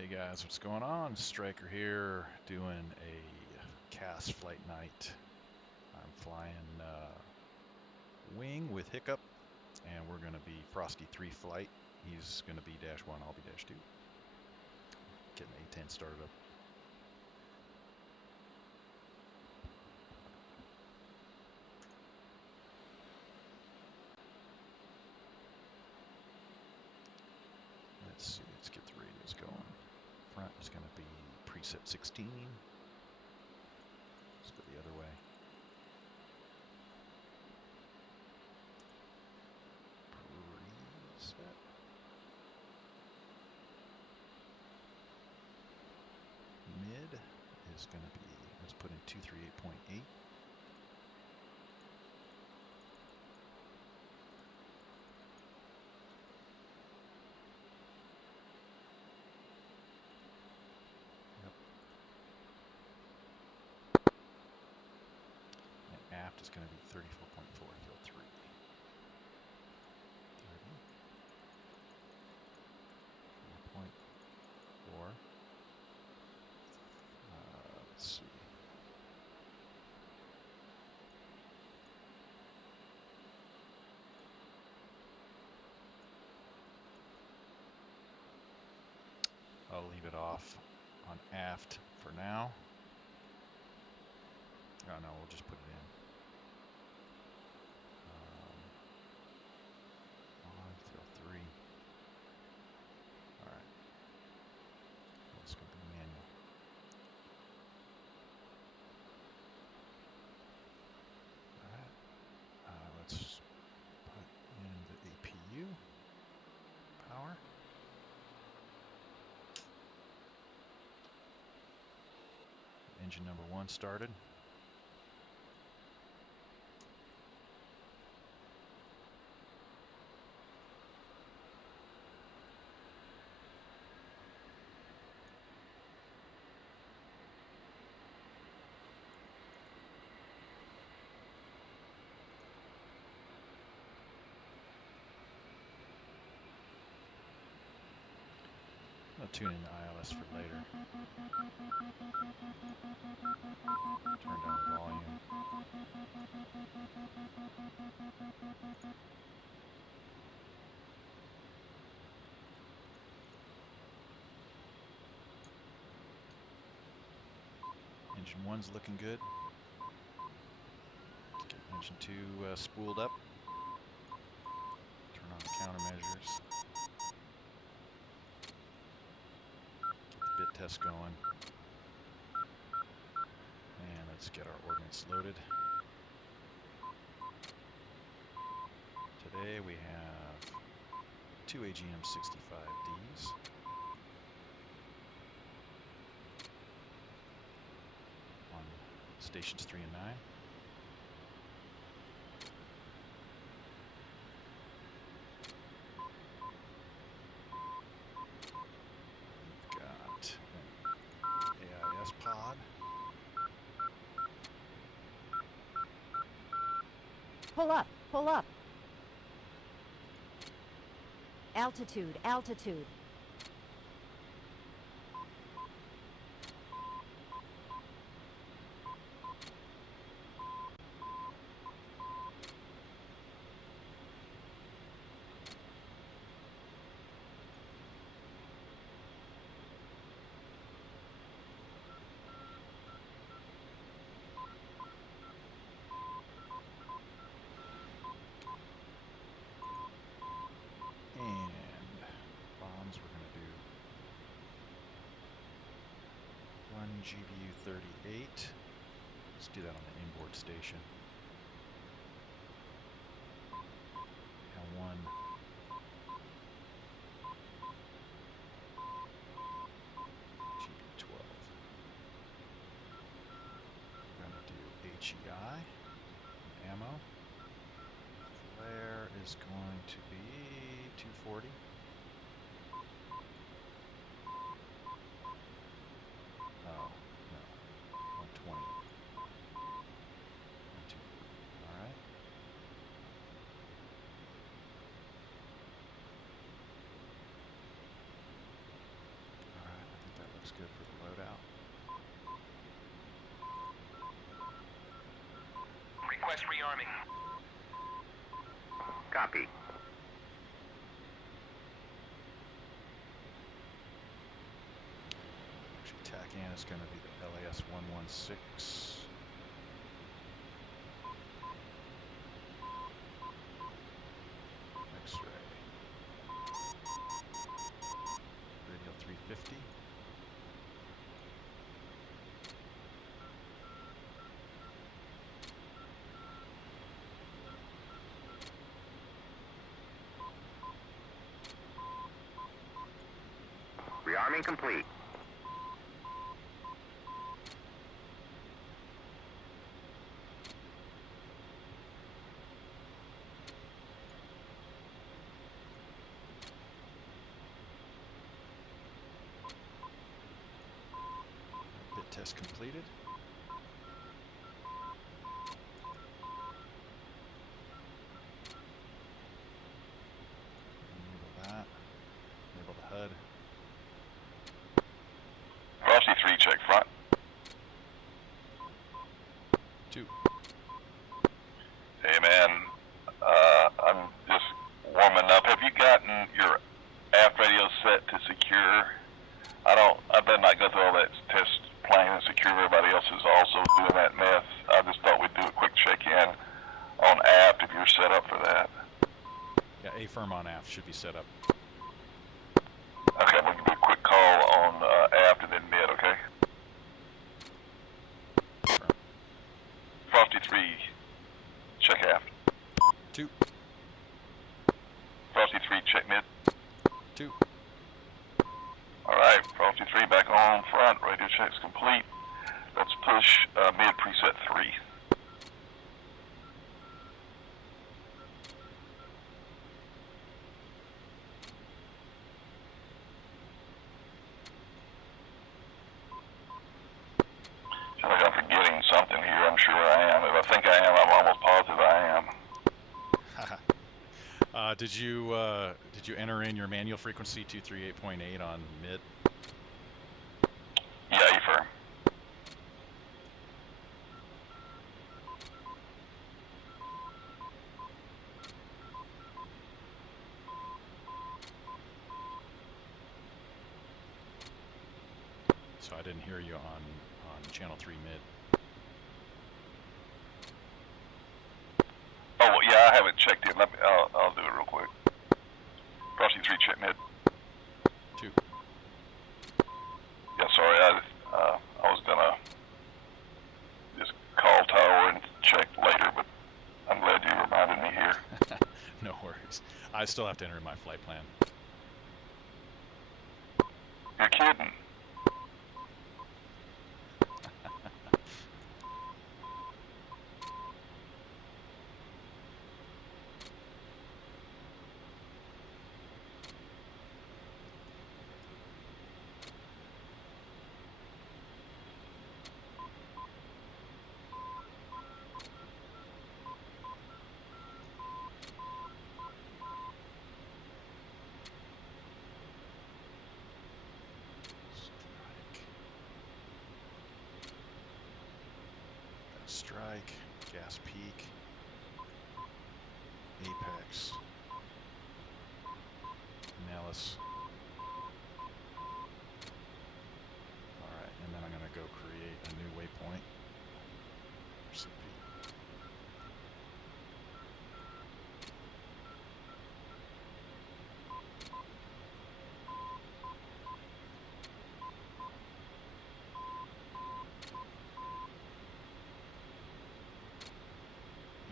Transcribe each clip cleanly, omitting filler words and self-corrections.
Hey guys, what's going on? Stryker here doing a CAS flight night. I'm flying wing with Hiccup, and we're going to be Frosty 3 flight. He's going to be -1, I'll be -2. Getting A10 started up. Let's see, let's get the radios going. Front is going to be preset 16. Let's go the other way. Preset. Mid is going to be, let's put in 238.8. Aft is going to be 34.4, fill 3. 30. .4. Let's see. I'll leave it off on aft for now. Oh no, we'll just put it in. On fill 3. All right. Let's go to manual. All right. Let's put in the APU power. Engine number 1 started. I'll tune in the ILS for later. Turn down the volume. Engine 1's looking good. Let's get engine 2 spooled up. Turn on the countermeasures. Get the bit test going. And let's get our ordnance loaded. Today we have 2 AGM 65Ds. On stations 3 and 9. We've got an AIS pod. Pull up, pull up. Altitude, altitude. And bombs, we're going to do 1 GBU 38. Let's do that on the inboard station. And 1 GBU 12. We're going to do HEI, ammo. Flare is going to be 240. Oh, no, 120. All right. All right, CAS rearming. Copy. Actually, TACAN is going to be the LAS 116. X-ray. Radio 350. Rearming complete. Bit test completed. Enable that. Enable the HUD. Frosty 3, check front. 2. Hey man, I'm just warming up. Have you gotten your aft radio set to secure? I better not go through all that test plan and secure. Everybody else is also doing that mess. I just thought we'd do a quick check-in on aft if you're set up for that. Yeah, A-firm on aft should be set up. Okay, we can do a quick call on aft and then mid, okay? Firm. Frosty 3, check aft. 2. Frosty 3, check mid. 2. Alright, Frosty 3 back on front. Radio check's complete. Let's push mid preset 3. I feel like I'm forgetting something here. I'm sure I am. If I think I am, I'm almost positive I am. Did you enter in your manual frequency 238.8 on mid? Yeah, A-firm. So I didn't hear you on channel 3 mid. Oh, well, yeah, I haven't checked it. I'll do it real quick. Frosty 3, check mid. 2. Yeah, sorry, I was gonna just call tower and check later, but I'm glad you reminded me here. No worries. I still have to enter in my flight plan. You're kidding. Strike, gas peak, apex, Nellis. Alright, and then I'm going to go create a new waypoint. CP.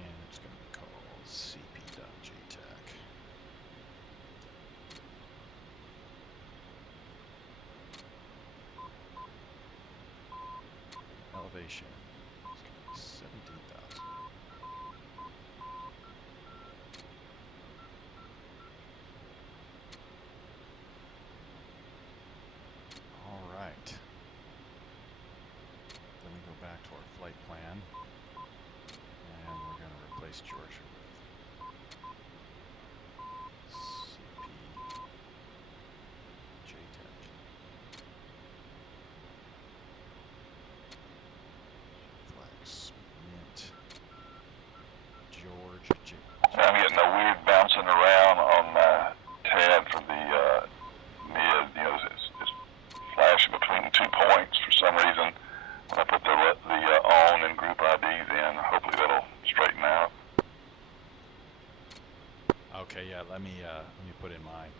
And it's going to be called cp.jtac. Elevation is going to be 17,000. All right. Then we go back to our flight plan, and we're going to replace Georgia with CP JTAG. Flex mint. I'm getting a weird bouncing around on my tab for the mid. You know, it's flashing between 2 points for some reason. When I put the on and group IDs in, hopefully that'll straighten out. Okay, yeah. Let me put in mine.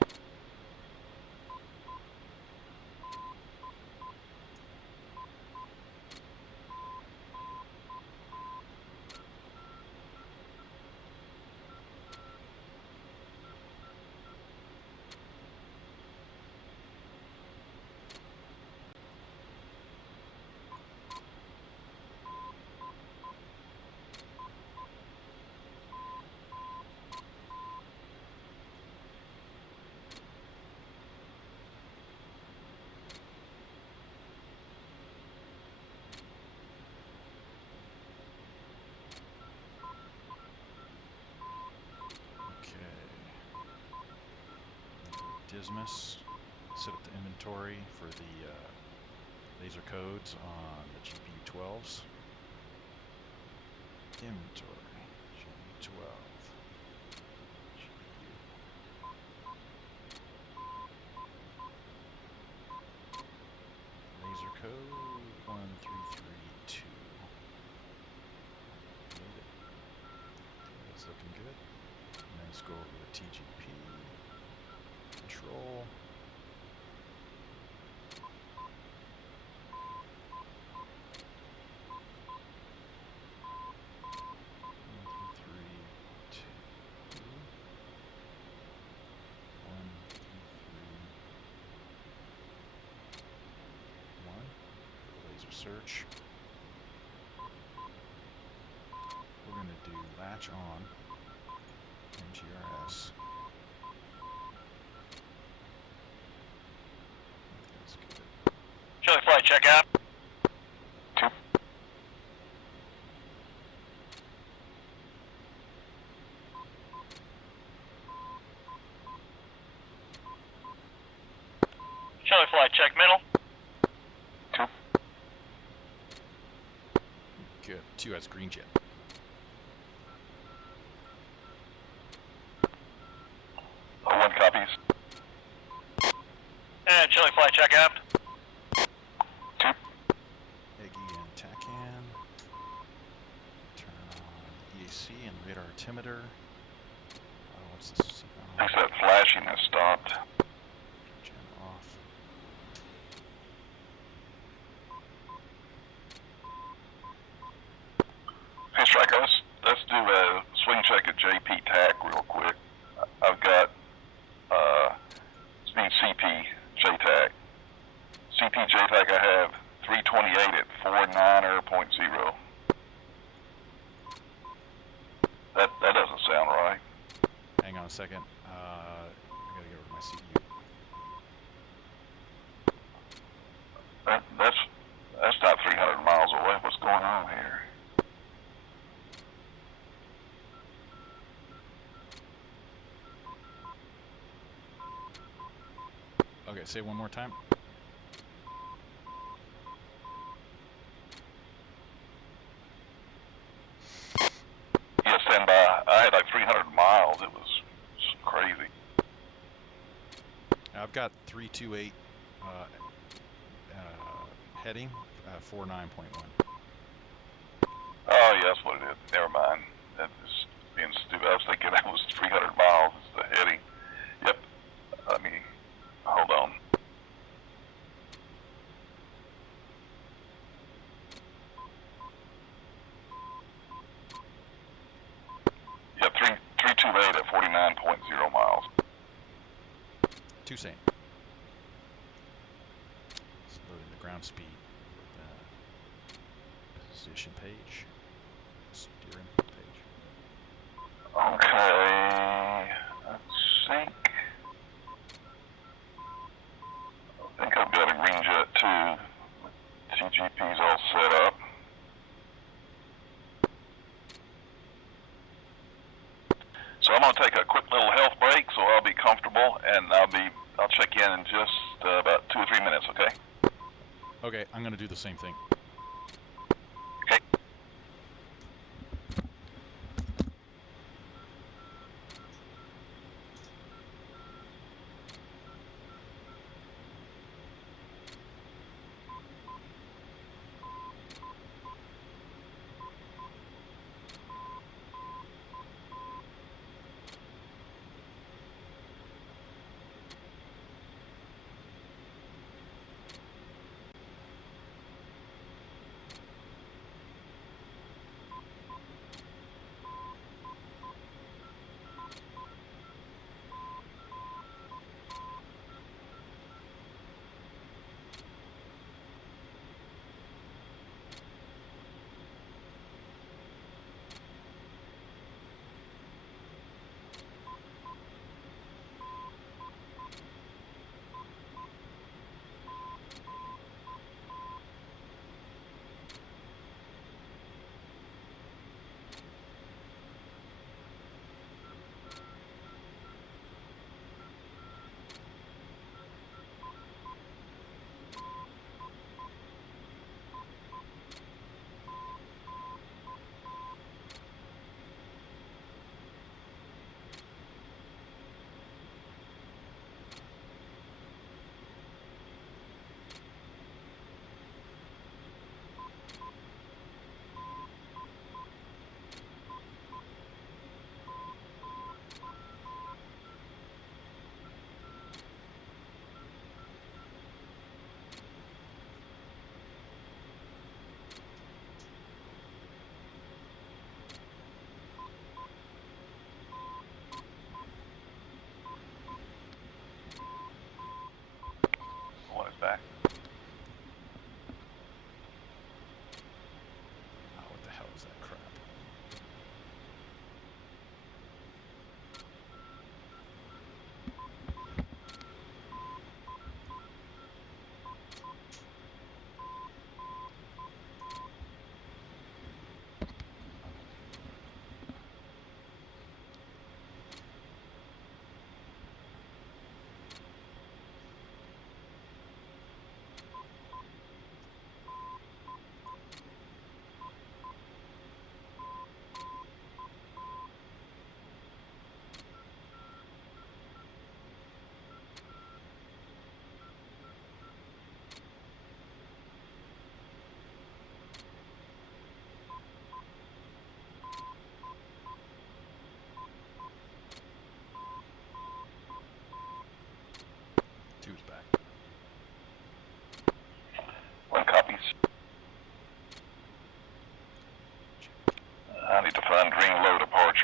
Dismiss, set up the inventory for the laser codes on the GPU-12s. Inventory, GPU-12, GPU. Laser code 1332. Load it. That's looking good. And then let's go over to TGP. Control. Search. We're going to do latch on MGRS. That's good. Charlie Flight, check out. Charlie Flight, check middle. Good. 2 has green jet. One copies. And Charlie Flight, check out. 2. Eggy and TACAN. Turn on EAC and radar altimeter. Oh, what's this? Thinks that flashing has stopped. Gen off. Hey, Stryker, let's do a swing check at JP TAC real quick. I've got CP JTAC. CP JTAC I have 328 at 49.0. That doesn't sound right. Hang on a second. I gotta get rid of my CPU. That's not 300 miles away. What's going on here? Okay, say it one more time. Yeah, stand by. I had like 300 miles. It was crazy. I've got 328 heading 49.1. Oh, yeah, that's what it is. Never mind. That is being stupid. I was thinking that was 300 miles. It's the heading. Yep. Let me hold on. Yep, 328 at 49.0 miles. Too same. It's loading the ground speed position page, steer input page. Okay, I think I've got a green jet too. TGP's all set up. So I'm going to take a quick little health break so I'll be comfortable, and I'll check in just about 2 or 3 minutes, okay? Okay, I'm going to do the same thing. Okay.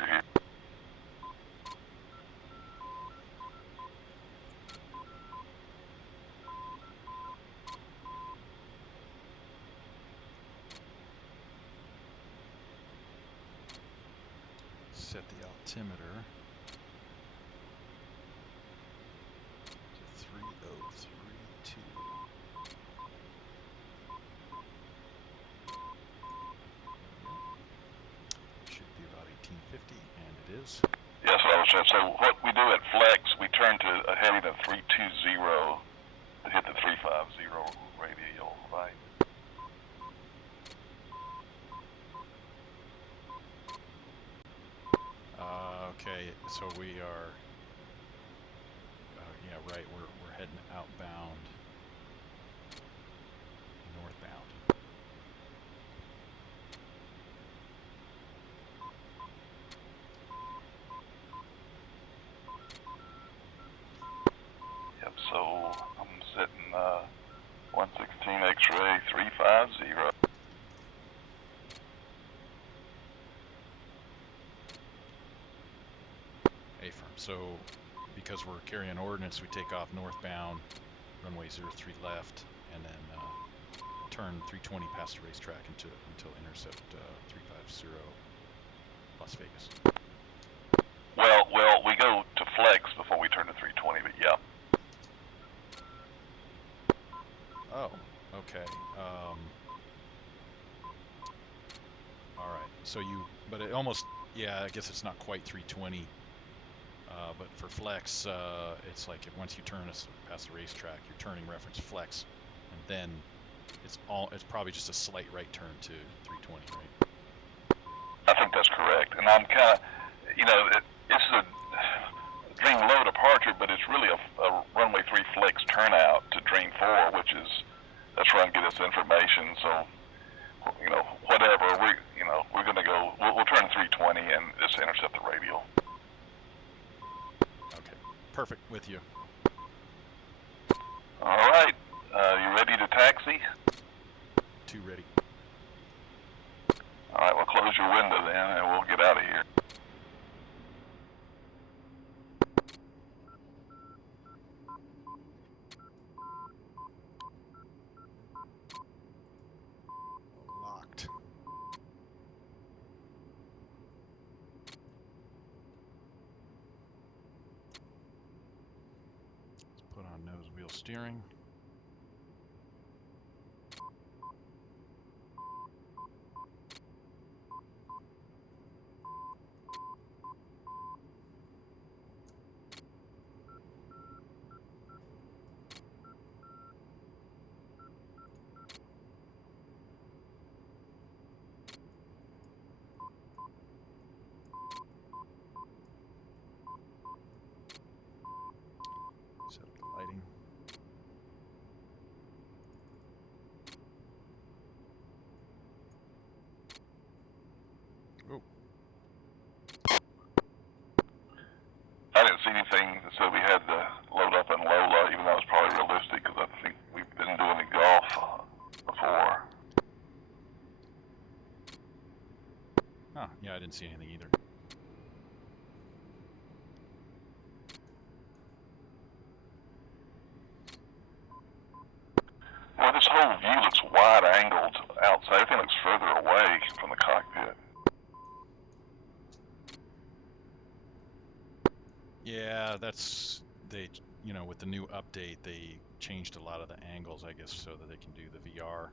picture here. Set the altimeter to 3032. Should be about 1850, and it is. Yes, what I was saying. So what we do at flex, we turn to a heading of 320 to hit the 350 radial, right? Okay, so we are. Yeah, right. We're heading outbound, northbound. Yep. So I'm setting 116 X-ray 350. A-firm. So because we're carrying ordnance, we take off northbound, runway 03 left, and then turn 320 past the racetrack until intercept 350 Las Vegas. Well, we go to flex before we turn to 320, but yeah. Oh, okay. All right. So but it almost, yeah, I guess it's not quite 320. But for flex, it's like once you turn past the racetrack, you're turning reference flex, and then it's probably just a slight right turn to 320, right? I think that's correct. And I'm kind of, it's a Dream low departure, but it's really a runway 3 flex turnout to Dream 4, that's where I can get us information. So, whatever, we're going to go, we'll turn 320 and just intercept the radial. Okay, perfect, with you. All right, you ready to taxi? 2 ready. All right, well, close your window then, and we'll get out of here. Locked. Let's put on nose wheel steering. Set up the lighting. Oh. I didn't see anything that said we had to load up in Lola, even though it's probably realistic, because I think we've been doing the golf before. Huh, yeah, I didn't see anything either. Well, this whole view looks wide-angled outside. Everything looks further away from the cockpit. Yeah, that's, with the new update, they changed a lot of the angles, I guess, so that they can do the VR.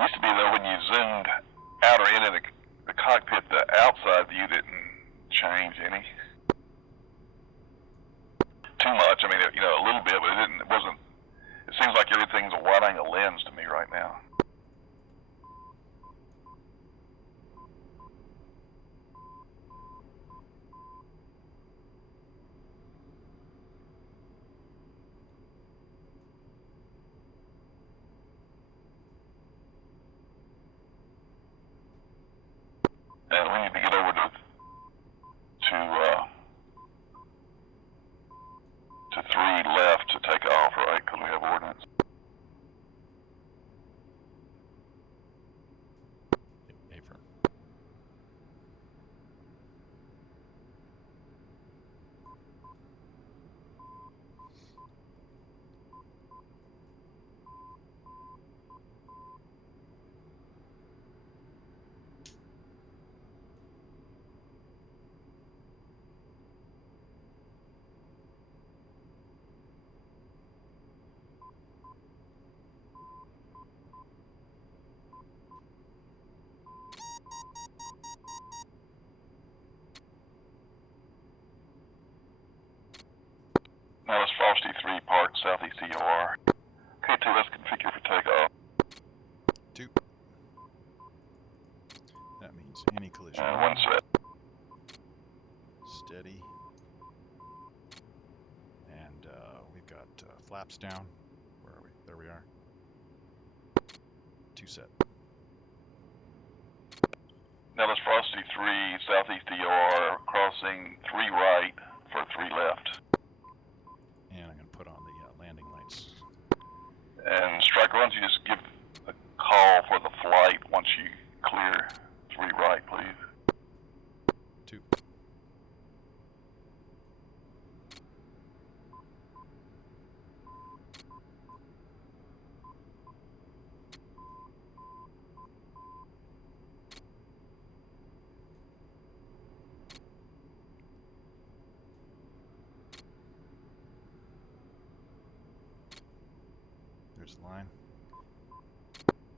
Used to be, though, when you zoomed out or into the cockpit, the outside view didn't change any. Too much. I mean, a little bit, but it wasn't. It seems like everything's a wide-angle lens to me right now. And we need to get over to 3 left to take off, right? Because we have ordnance. is And one set. steady. And we've got flaps down. Where are we? There we are. 2 set. Now that's Frosty 3, southeast DOR, crossing 3 right for 3 left. And I'm going to put on the landing lights. And Stryker, why don't you just give a call for the flight once you clear 3 right, please. 2. There's the line.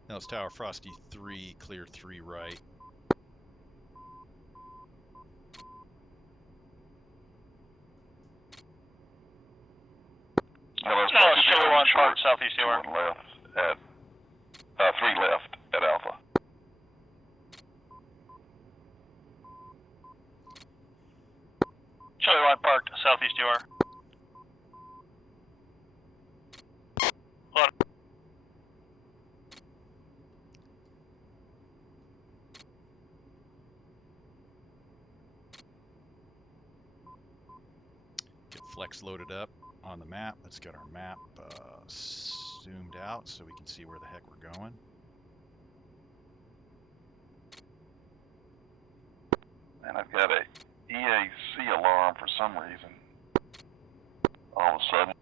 Now it's Tower Frosty 3, clear 3 right. Now that's No, Frosty it's Chili 3, 1, short, park southeast DOR. 1 left at, 3 left at Alpha. Chili 1, parked southeast DOR. Get flex loaded up on the map. Let's get our map zoomed out so we can see where the heck we're going. And I've got a EAC alarm for some reason. All of a sudden.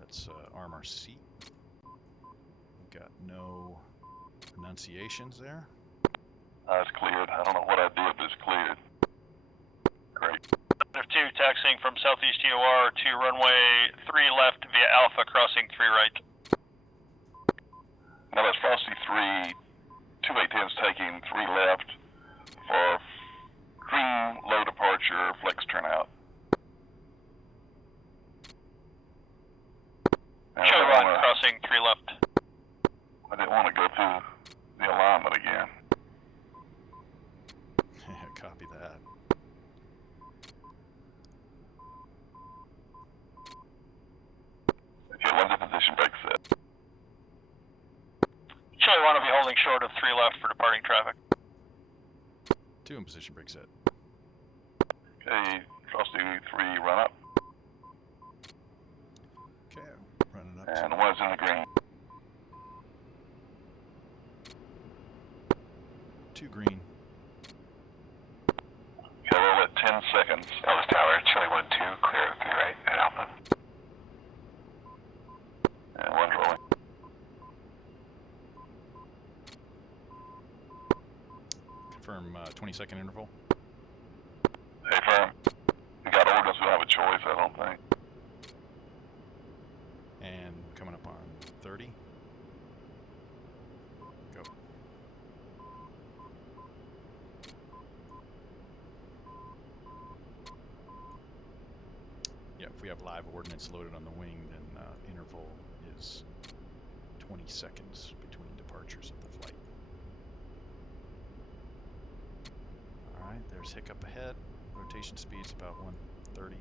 Let's arm our seat. We've got no enunciations there. It's cleared. I don't know what I did, but it's cleared. Great. 2, taxiing from southeast DOR to runway 3 left via Alpha, crossing 3 right. Now that's Frosty 3, 2810's taking 3 left for green low departure, flex turnout. Chili 1, crossing 3 left. I didn't want to go through the alignment again. Copy that. Okay, 1's in position, brake set. Chili 1 will be holding short of 3 left for departing traffic. 2 in position, brake set. Okay, Frosty 3, run up. Okay, running up. And 1's in the green. 2 green. Okay, roll at 10 seconds. Ellis Tower, Chili 1-2, clear 3 right at Alpha. And 1's rolling. Confirm 20-second interval. Hey, firm. We got orders, we don't have a choice, I don't think. And coming up on 30. Go. Yeah, if we have live ordnance loaded on the wing, then interval is 20 seconds between departures of the flight. Alright, there's Hiccup ahead. Rotation speed's about 130.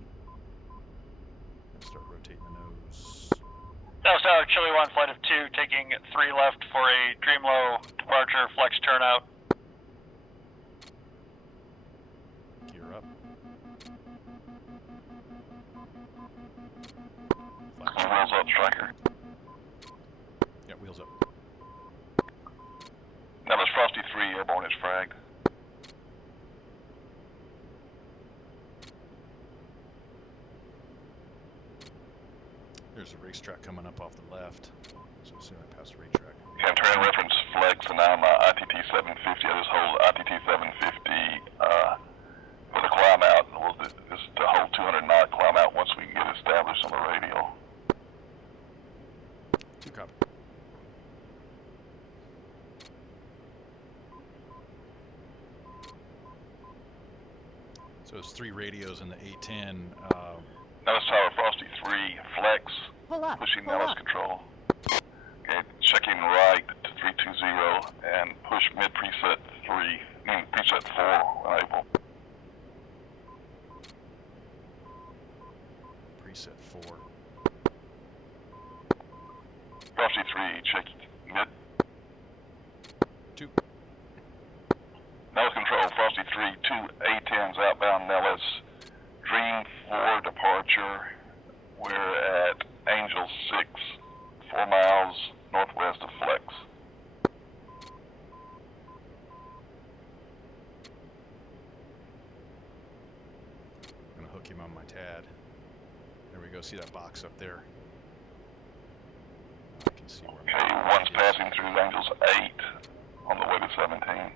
Gonna start rotating the nose. Dallas Tower, Chili 1, flight of 2, taking 3 left for a Dreamlow departure, flex turnout. Gear up. Wheels up, Stryker. Yeah, wheels up. Now there's Frosty 3, airborne is fragged. There's a racetrack coming up off the left. So as soon as I pass the racetrack. Okay, I'm turning reference flex, and now I'm ITT 750. I just hold ITT 750 for the climb out. We'll just to hold 200 knot climb out once we get established on the radial. 2 copy. So it's 3 radios in the A10. Notice Tower Frosty 3, flex, Pull up. pushing Pull Nellis up. control. Okay, checking right to 320 and push mid preset. Frosty 3, check mid. 2. Nose control, Frosty 3, 2 A-10s outbound Nellis. Dream 4 departure. We're at Angel 6, 4 miles northwest of Flex. I'm gonna hook him on my TAD. There we go. See that box up there? I can see where. Okay, one's passing through Angels 8 on the way to 17.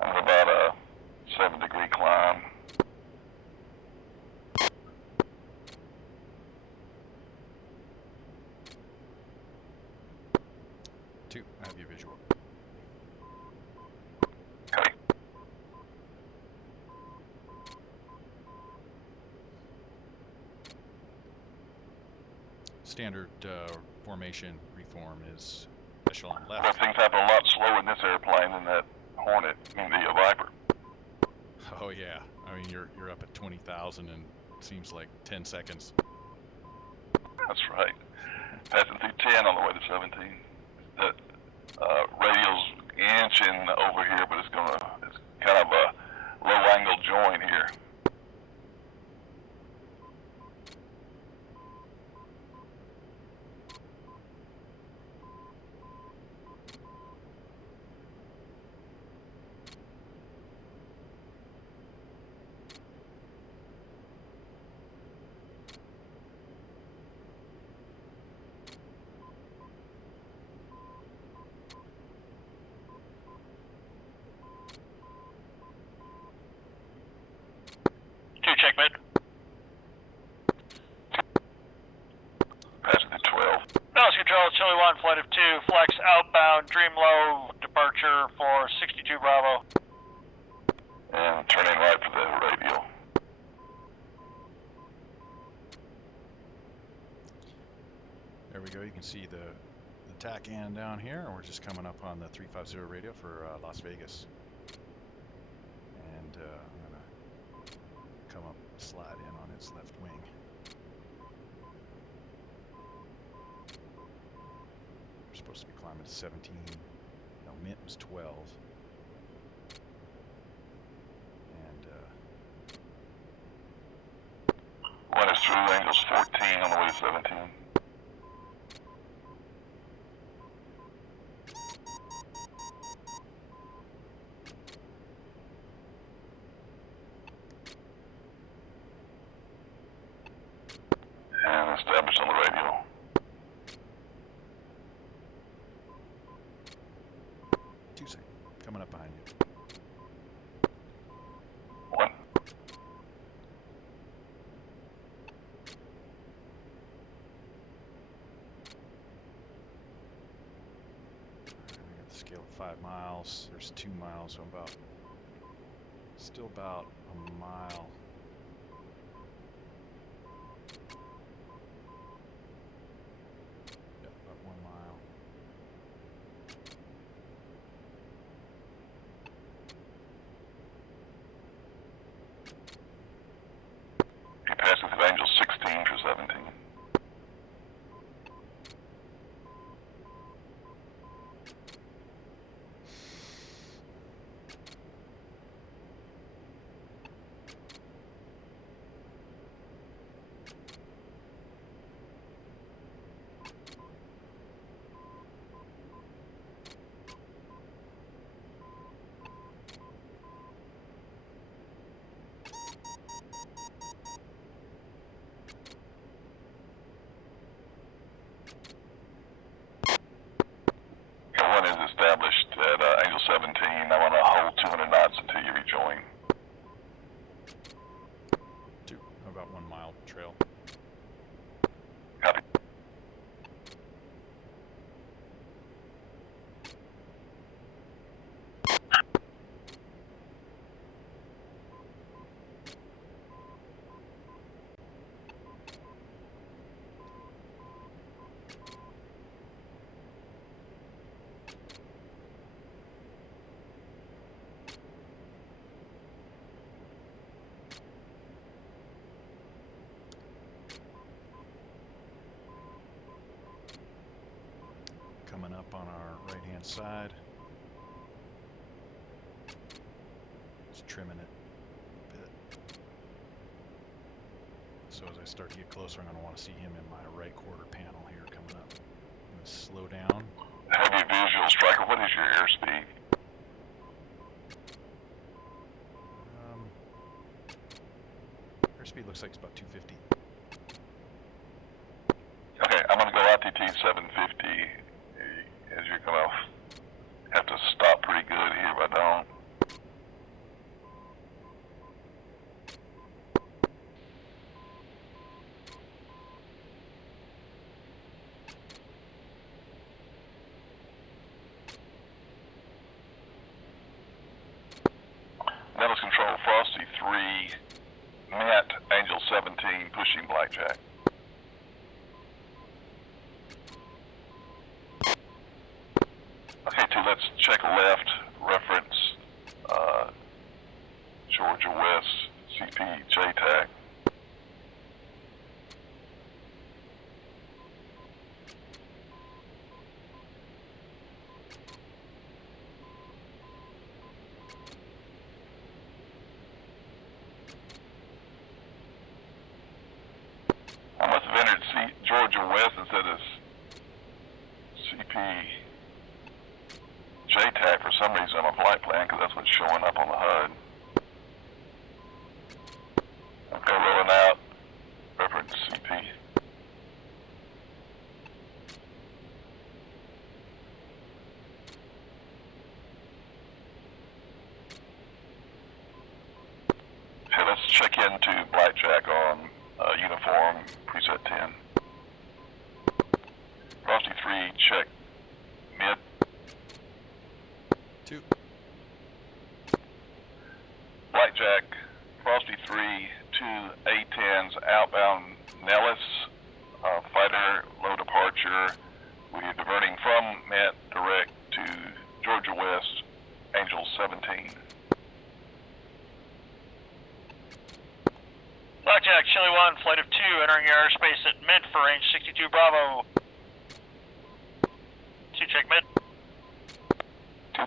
I'm about a 7-degree climb. Two. I have your visual. Okay. Standard formation reform is echelon Well, left. things happen a lot slower in this airplane than that Hornet, the Viper. Oh yeah. I mean, you're up at 20,000 and it seems like 10 seconds. That's right. Passing through 10 on the way to 17. The radio's inching over here, but it's kind of a low angle join here. Check mid. Passing through 12. Nose control, Chili 1, flight of 2, flex outbound, dream low, departure for 62 Bravo. And turning right for the radio. There we go. You can see the TACAN down here, and we're just coming up on the 350 radio for Las Vegas. And I'm gonna come up, slide in on its left wing. We're supposed to be climbing to 17. No, mint was 12. And One is through Angels 14 on the way to 17. And established on the radio. two seconds. Coming up behind you. One. I got the scale of 5 miles. There's 2 miles, so I'm still about a mile. Yep, about 1 mile. You're passing through Angel 16 for 17. One is established at Angel 17. I want to hold 200 knots until you rejoin. 2, about 1 mile trail. Copy. up on our right-hand side. Just trimming it a bit. So as I start to get closer, I'm going to want to see him in my right quarter panel here coming up. I'm going to slow down. Heavy visual, Stryker. What is your airspeed? Airspeed looks like it's about 250. Okay, I'm going to go ITT 750 as you're going to have to stop pretty good here if I don't. Nettles Control, Frosty 3, Mint, Angel 17, pushing Blackjack. Okay, 2, let's check left, reference Georgia West, CP JTAG. I must have entered Georgia West instead of CP JTAG for some reason on my flight plan, because that's what's showing up on the HUD. Okay, rolling out, reference CP. Okay, let's check into Blackjack on uniform, preset 10. Frosty 3, check mid. 2. Blackjack, Frosty 3, 2 A-10s outbound Nellis, fighter low departure. We're diverting from Mint direct to Georgia West, Angel 17. Blackjack, Chili 1, flight of 2, entering your airspace at mid for range 62 Bravo. 2, check mid. 2.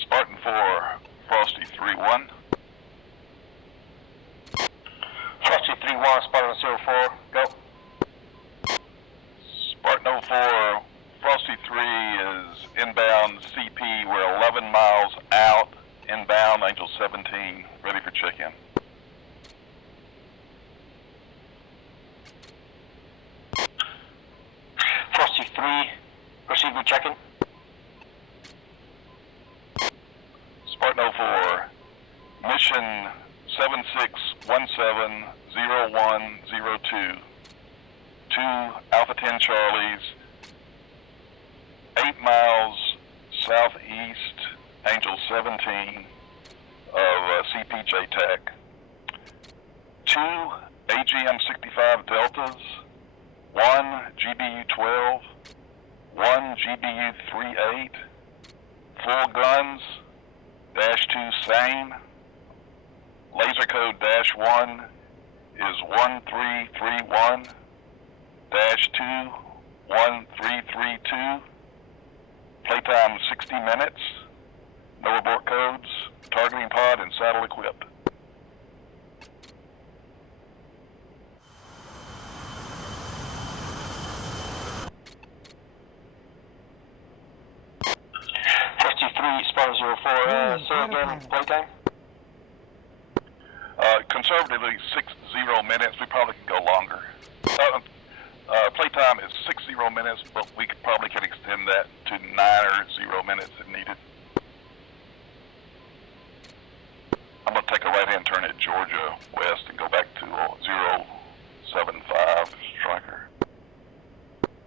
Spartan 4, Frosty 3-1. Frosty 3-1, Spartan 04, go. Spartan 04, Frosty 3 is inbound CP. We're 11 miles out, inbound Angel 17, ready for check-in. Frosty 3, proceed with check-in. Spartan 04, mission 76170102, 2 Alpha 10 Charlies, 8 miles southeast, Angel 17 of CPJ TAC. 2 AGM 65 Deltas, 1 GBU 12, 1 GBU 38, full guns, -2 sane, laser code -1 is 1331, -2 1332, playtime 60 minutes, no abort codes, targeting pod and saddle equipped. Frosty 3, Spartan 04, say again, playtime. Conservatively 60 minutes, we probably can go longer. Playtime is 60 minutes, but we probably can extend that to 9 or 0 minutes if needed. I'm going to take a right-hand turn at Georgia West and go back to 075 Stryker.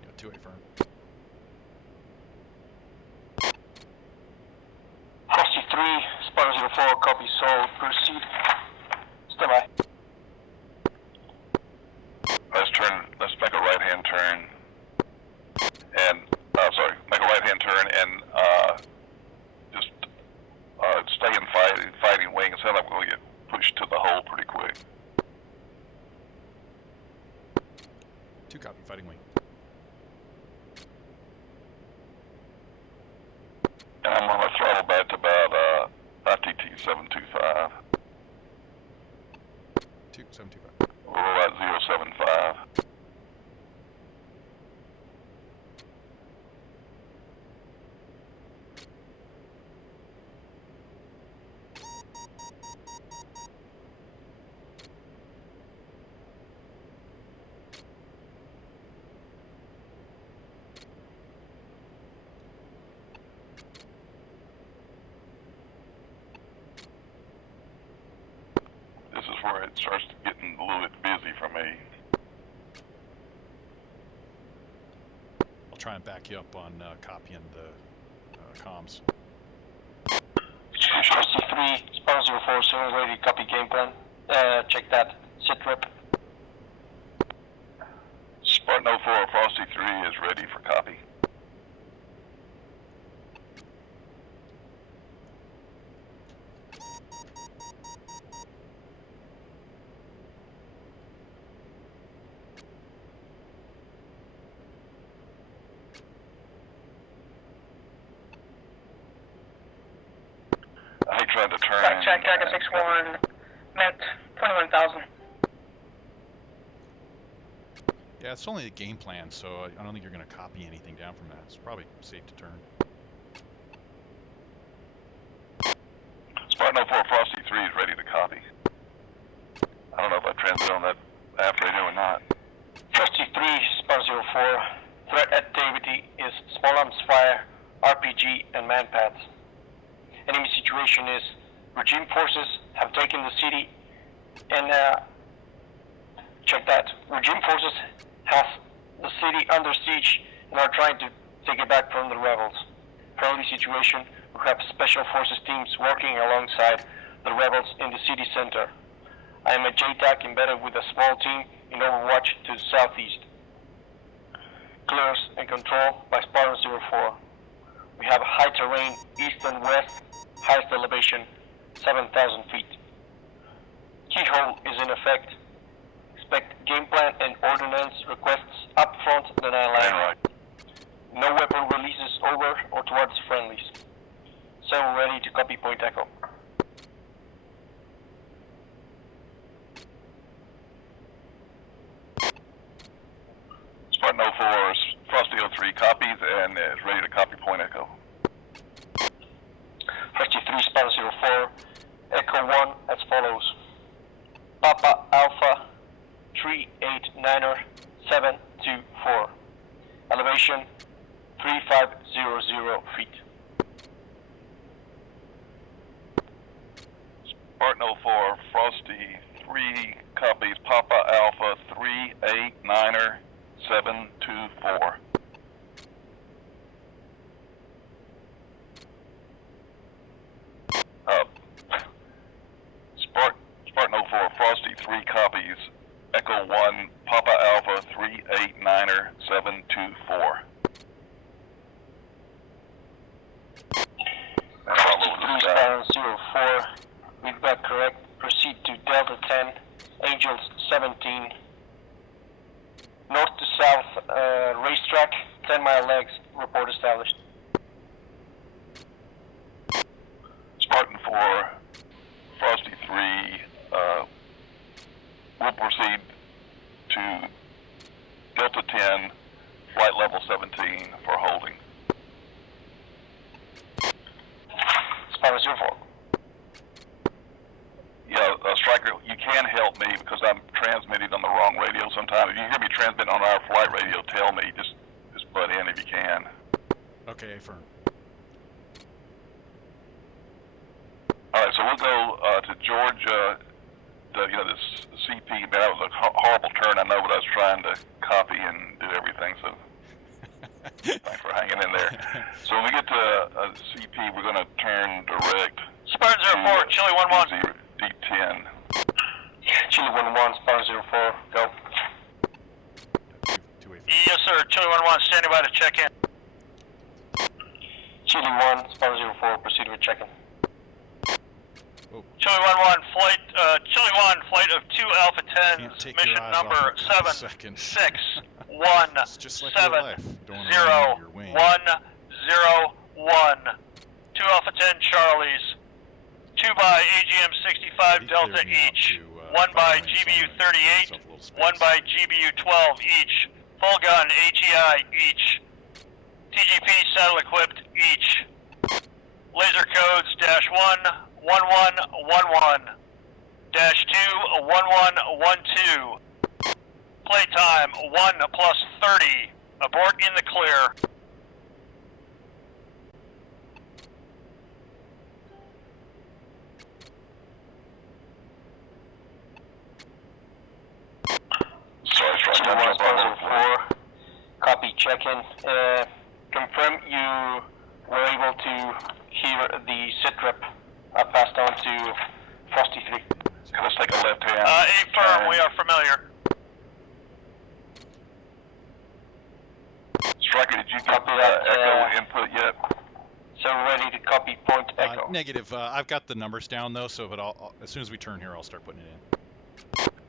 Got 2 firm. Frosty 3, Spartan 04, copy, sold, proceed. Stand by. Let's make a right-hand turn and, make a right-hand turn and 725. 725. We'll roll out 075. This is where it starts getting a little bit busy for me. I'll try and back you up on copying the comms. Frosty 3, Sparrow 04, so ready, copy game plan. Check that, sit rep. Spartan 04, Frosty 3 is ready for copy. I hate trying to turn. Check, Jacket 61, met 21,000. Yeah, it's only a game plan, so I don't think you're going to copy anything down from that. It's probably safe to turn. Spartan 04, Frosty 3 is ready to copy. I don't know if I transmit on that app radio or not. Frosty 3, Sparrow 04, threat activity is small arms fire, RPG, and manpads. Enemy situation is regime forces have taken the city and check that. Regime forces have the city under siege and are trying to take it back from the rebels. Friendly situation, we have special forces teams working alongside the rebels in the city center. I am a JTAC embedded with a small team in Overwatch to the southeast. Clearance and control by Spartan 04. We have high terrain east and west, highest elevation 7,000 feet. Keyhole is in effect. Expect game plan and ordnance requests up front the 9 line. Right. No weapon releases over or towards friendlies. 7 ready to copy point echo. Spartan 04, Frosty 03 copies and is ready to copy point echo. Frosty 3, Sparrow 04, Echo 1 as follows. Papa Alpha 389er 724. Elevation 3500 feet. Spartan 04, Frosty 3 copies Papa Alpha 389er 724. Spartan 04, Frosty 3 copies Echo 1 Papa Alpha 389er 724. Frosty 3, Sparrow 04, read back correct. Proceed to Delta 10, Angels 17. North to south racetrack, 10-mile legs, report established. Spartan 4, Frosty 3, will proceed to Delta 10, flight level 17 for holding. Sparrow 04. Yeah, Stryker, you can help me because I'm transmitting on the wrong radio sometimes. If you hear me transmitting on our flight radio, tell me. Just butt in if you can. Okay, firm. All right, so we'll go to Georgia. This CP, man, that was a horrible turn, I know, but I was trying to copy and do everything, so thanks for hanging in there. So when we get to CP, we're going to turn direct. Spartan 04, Chili 11. D10. Chili 11, Sparrow 04, go. Two-way. Yes, sir. Chili 11, standing by to check in. Chili 1, Sparrow 04, proceed with check-in. Oh, Chili 11, flight, Chili 1, flight of 2 Alpha can't 10s, take mission your eyes number off it for a second. 761 It's just like real life. Don't wanna 0 run your wing. 1 0 1. 2 Alpha 10 Charlies. 2 by AGM 65 He Delta cleared me out each. to, 1 by fire range, so GBU I'm gonna give 38. myself a little space. 1 by GBU 12 each. Full gun HEI each. TGP saddle equipped each. Laser codes -1 1111 -2 1112. Playtime 1 plus 30. Abort in the clear. Sorry, Stryker. Kilo I'm 1 jumping on Sparrow 4. Copy, check-in. Confirm you were able to hear the sitrep passed on to Frosty 3. Okay, let's take a left hand. Affirm, we are familiar. Stryker, did you get Copy that, echo input yet? So ready to copy point echo. Negative. I've got the numbers down though, so if as soon as we turn here, I'll start putting it in.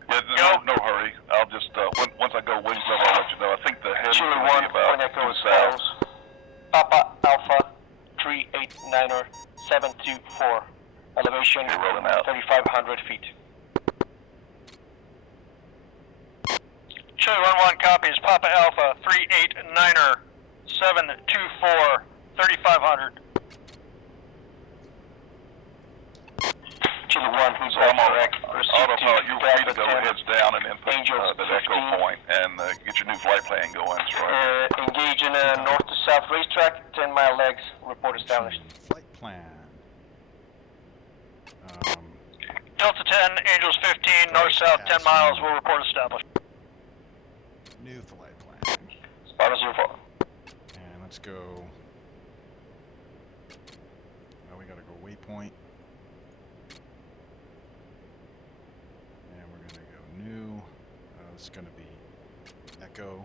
Yeah, no hurry. I'll just once I go wings level, I'll let you know. I think the head is Chile going 1, to be about point echo due as south. follows. Papa Alpha 389er 724. Elevation Okay, rolling out. 3,500 feet. Chile 1-1 copies. Papa Alpha 389er 724 3500. Chile 1, who's So I'm on correct. autopilot. You're free to go heads down and input Angels the echo 15. point and get your new flight plan going. Stryker. Engage in a north to south racetrack, 10-mile legs, report established. Flight plan. Delta 10, Angels 15, north-south 10 miles, will report established. New flight plan. Sparta 04. And let's go. Now we gotta go waypoint. And we're gonna go new. It's gonna be Echo.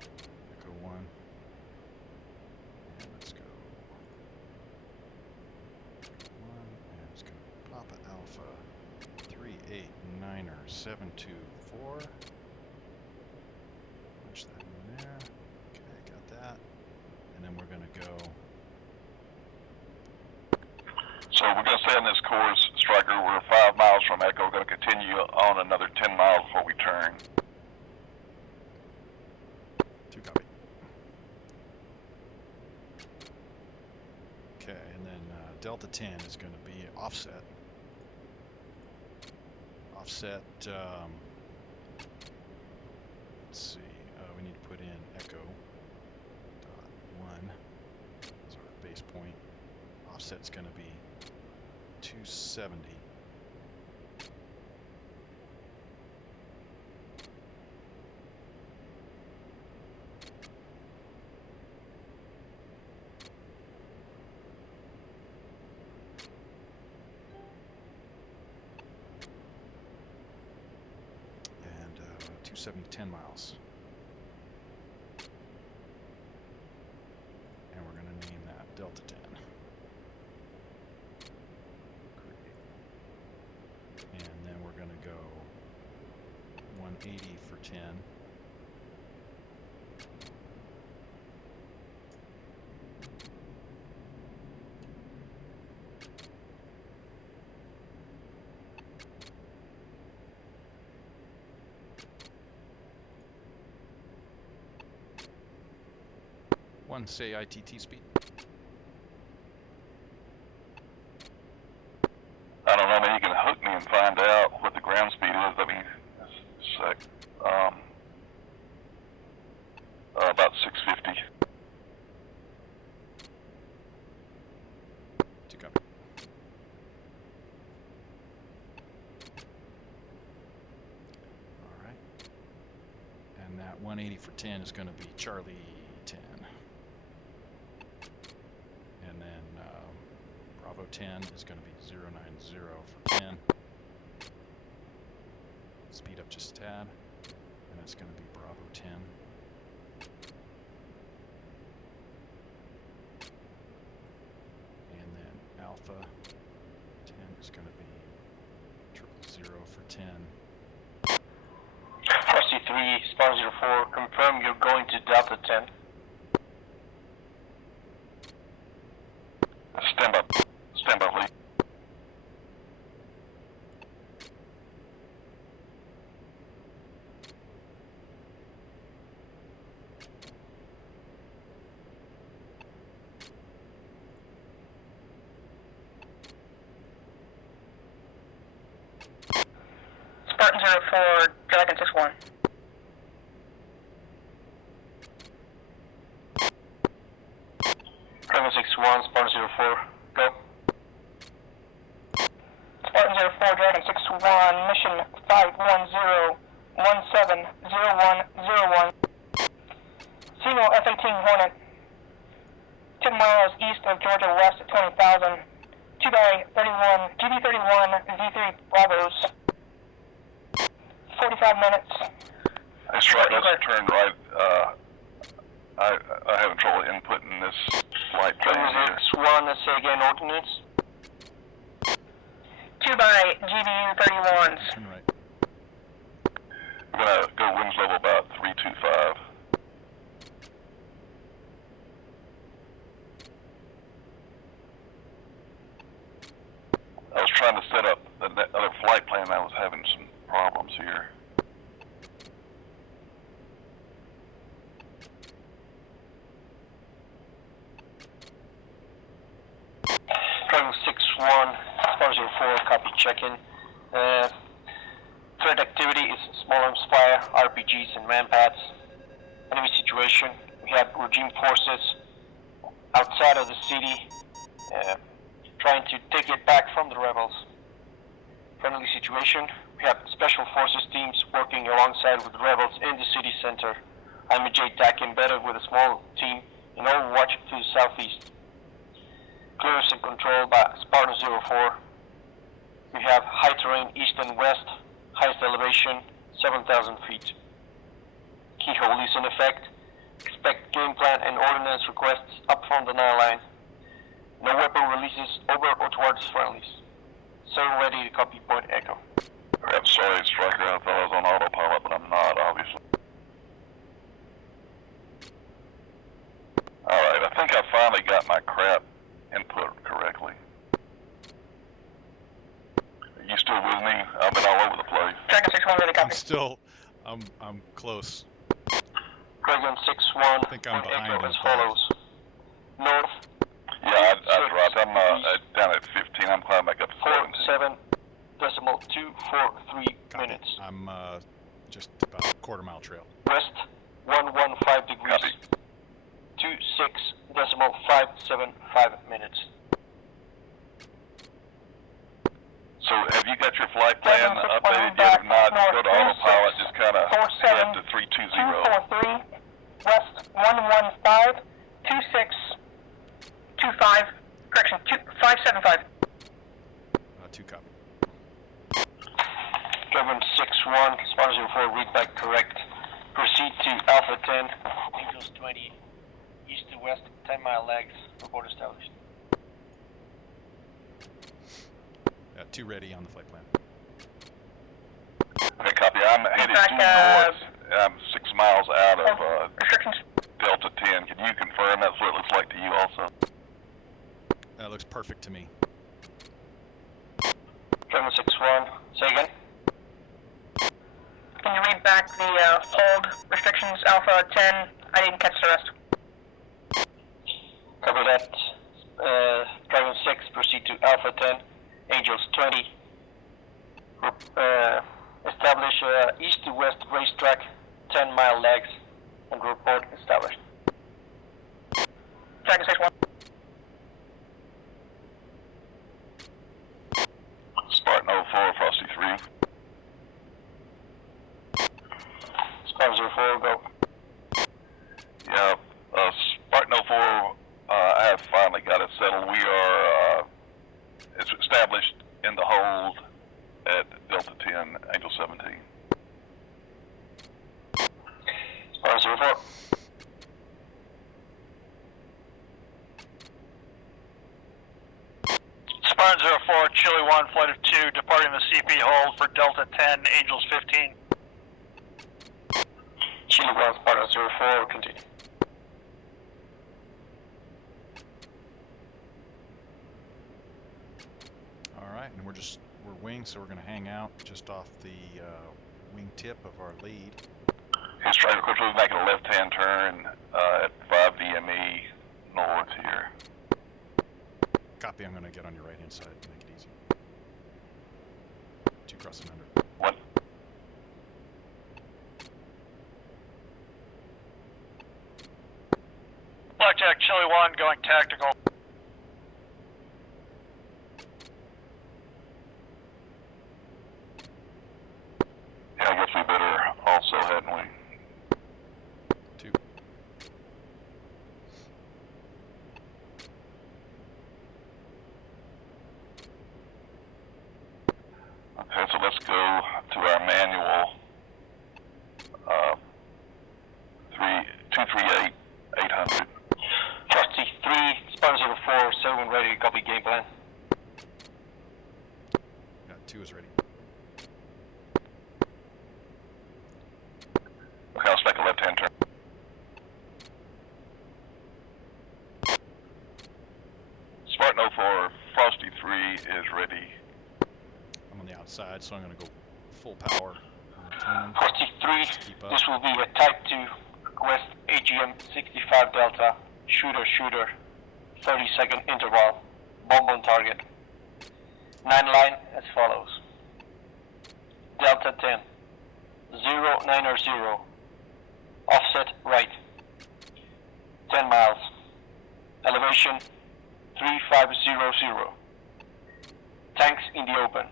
Echo 1. And let's go. Echo 1. And it's gonna be Papa Alpha 389er 724. Punch that in there. Okay, got that. And then we're gonna go. So we're going to stay on this course, Stryker. We're 5 miles from Echo. We're going to continue on another 10 miles before we turn. 2 copy. Okay, and then Delta 10 is going to be offset. Offset, let's see, we need to put in Echo .1 as our base point. Offset's going to be 270. And 270, 10 miles. And we're going to name that Delta 10. And then we're going to go 180 for 10. One say ITT speed. I don't know, maybe you can hook me and find out what the ground speed is. I mean, sec. About 650. 2 copy. All right. And that 180 for 10 is going to be Charlie 10. And then Bravo 10 is going to be 090 for 10. Speed up just a tad. And that's going to be Bravo 10. And then Alpha 10 is going to be 000 for 10. Frosty 3, Sparta 04, confirm you're going to Delta 10. Stand by. Spartan 04, Dragon 61. Dragon 61, Spartan 04, go. Spartan 04, Dragon 61, mission 510-170101. Signal F-18 Hornet, 10 miles east of Georgia West at 20,000. 2 by 31, GD31 Z3 Bravos. 45 minutes. Hey, Stryker, let's turn right. I'm having trouble inputting this flight plan here. 1, let's say again, ordinance. 2 by GBU31s. Turn right. We're gonna go winds level about 325. I was trying to set up the other flight plan. I was having some problems here. Dragon 61, Spartan 04, copy check-in. Threat activity is small arms fire, RPGs, and manpads. Enemy situation, we have regime forces outside of the city trying to take it back from the rebels. Friendly situation, we have special forces teams working alongside with the rebels in the city center. I'm a JTAC embedded with a small team in Overwatch to the southeast. Clearance and control by Spartan 04. We have high terrain east and west, highest elevation 7,000 feet. Keyhole is in effect. Expect game plan and ordnance requests up from the 9 line. No weapon releases over or towards friendlies. 7 ready to copy point echo. I'm sorry, Stryker. I thought I was on autopilot, but I'm not, obviously. Alright, I think I finally got my crap input correctly. Are you still with me? I've been all over the place. Dragon 61, ready, copy. I'm close. Dragon 61, I think I'm behind echo on as both. follows. North, Yeah, that's right. I'm down at 15. I'm climbing back up to 17. 47.243 Copy. minutes. I'm just about a quarter-mile trail. West, 115 degrees. Copy. 26.575 minutes. So have you got your flight plan updated yet? If not, just go to autopilot. Just kind of head up to 320. 243, West 115, 2625, correction, 575. 2 copy. Dragon 61, Spartan 04, read back correct. Proceed to Alpha 10, Angels 20, east to west, 10-mile legs, report established. 2 ready on the flight plan. Okay, copy. I'm headed back, due north. I'm 6 miles out of Restrictions. Delta 10. Can you confirm that's what it looks like to you also? That looks perfect to me. Dragon 61, say again. Can you read back the hold restrictions, Alpha 10? I didn't catch the rest. Cover that. Dragon 6, proceed to Alpha 10, Angels 20. Establish east to west racetrack, 10-mile legs, and report established. Dragon 61. Spartan 04, Frosty 3. Spartan 04, go. Yeah, Spartan 04, I have finally got it settled. We are, it's established in the hold at Delta 10, Angel 17. Spartan 04. Spartan 04, Chili 1, flight of 2, departing the CP hold for Delta 10, Angels 15. Chili 1, Spartan 04, continue. Alright, and we're wing, so we're going to hang out just off the wing tip of our lead. Hey, Stryker, quickly making a left-hand turn at 5 DME north here. Copy, I'm going to get on your right-hand side to make it easy. 2 you crossing under? What? Blackjack Chili 1 going tactical. Yeah, I guess we better also, hadn't we? 2. Okay, so let's go to our manual. 238-800. Frosty 3, Spar 04, 7 ready to copy game plan. Got 2 is ready. Okay, I'll make a left-hand turn. Spartan 04, Frosty 3 is ready. I'm on the outside, so I'm going to go full power. Turn. Frosty 3, Keep up. this will be a Type 2, request AGM 65 Delta, shooter, 30-second interval, bomb on target. 9 line as follows. Delta 10, 090, offset right, 10 miles, elevation 3500, tanks in the open.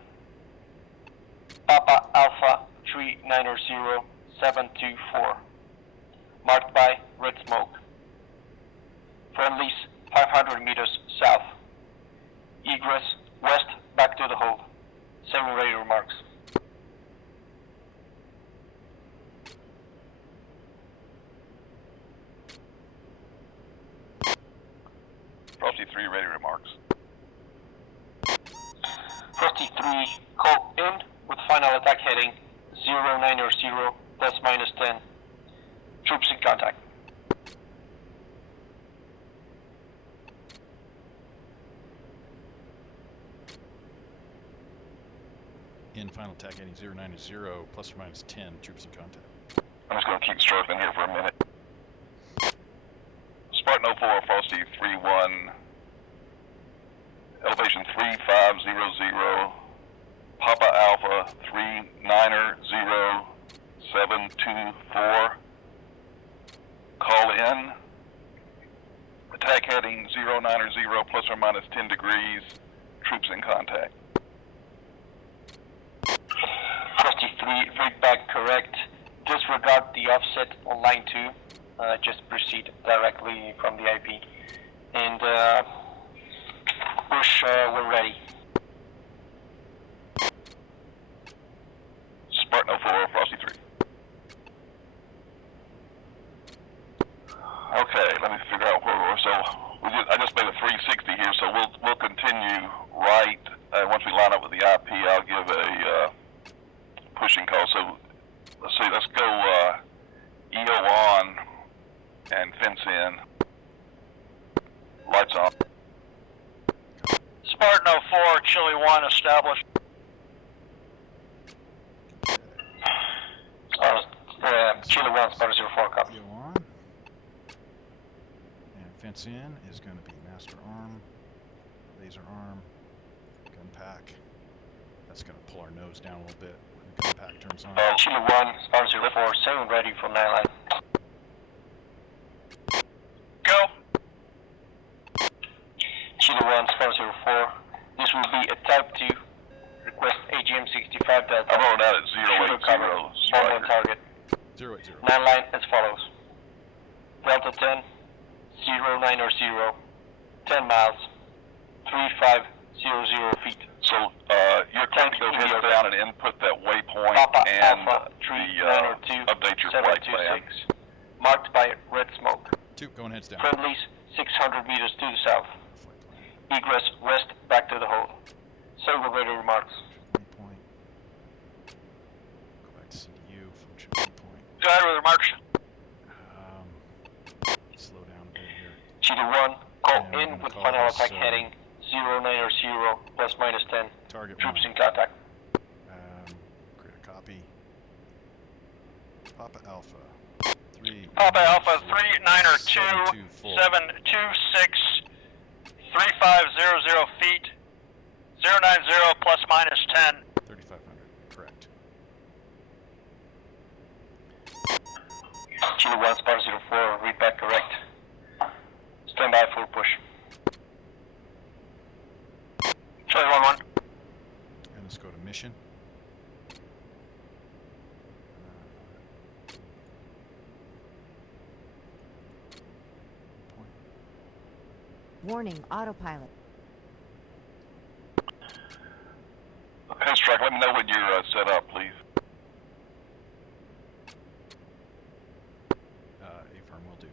Papa Alpha 390 724, marked by red smoke. Friendlies 500 meters south. Egress west back to the hold. 7 ready remarks. Frosty 3 ready remarks. Frosty 3, call in with final attack heading 090 plus minus 10. Troops in contact. In final attack heading 090 plus or minus 10 troops in contact. I'm just going to keep strafing here for a minute. Spartan 04, Frosty 3-1, elevation 3500, Papa Alpha 390 724, call in, attack heading 090 plus or minus 10 degrees, troops in contact. Frosty 3, feedback correct. Disregard the offset on line 2. Just proceed directly from the IP. And push, we're ready. Spartan 04, Frosty 3. Okay, let me figure out where we're. So I just made a 360 here, so we'll continue right. Once we line up with the IP, I'll give a pushing call. So let's see, let's go EO on and fence in. Lights on. Spartan 04, Chili 1 established. Chili 1, Sparta 04, copy. Go on. And fence in is going to be master arm, laser arm, gun pack. That's going to pull our nose down a little bit when the gun pack turns on. Chili 1, Sparta 04, 7 ready from 9 line. Go. Chili 1, Sparta 04, this will be a Type 2, request AGM 65 Delta. I'm rolling out at Shooter cover, 080. bomb on Stryker. target. 080. 9 line as follows. Delta 10, 090, 10 miles, 3500 feet. So you're going to go head down and input that waypoint Papa and Alpha update your flight plan. 726, marked by red smoke. 2, going heads down. Friendlies 600 meters to the south. Flight plan. Egress west back to the hold. Silver ready remarks. Waypoint. Go back to CDU, function waypoint. Go ahead with remarks. Slow down a bit here. Chili 1, call Yeah, we're in gonna with call final this, attack heading 090 plus minus 10. Target Troops 1. in contact. Create a copy. Papa Alpha 3. Papa Alpha 392 726 3500 feet 090 plus minus 10. 3500. Chile 1, Sparta 04, read back correct. Stand by, full push. Charlie 1-1. And let's go to mission. Warning, autopilot. Okay, Stryker, let me know when you're set up, please. A-firm will do.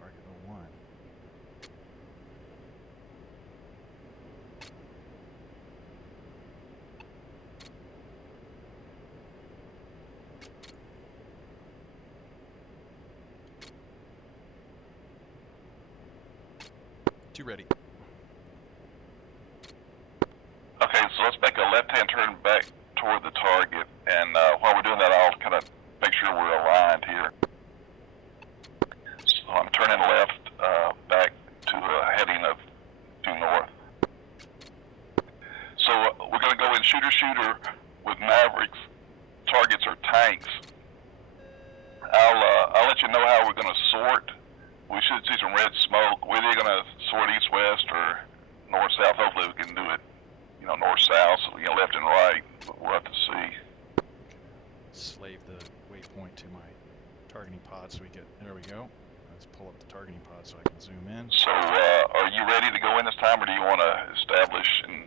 Target 01. Two ready. Okay, so let's make a left-hand turn back toward the target, and while we're doing that, I'll kind of make sure we're aligned here. So I'm turning left back to a heading of due north. So we're going to go in shooter with Mavericks. Targets are tanks. I'll let you know how we're going to sort. We should see some red smoke. We're either going to sort east-west or north-south. Hopefully we can do it, you know, north-south, so, you know, left and right. But we'll have to see. Slave the waypoint to my targeting pod so we get, there we go. Let's pull up the targeting pod so I can zoom in. So are you ready to go in this time, or do you want to establish and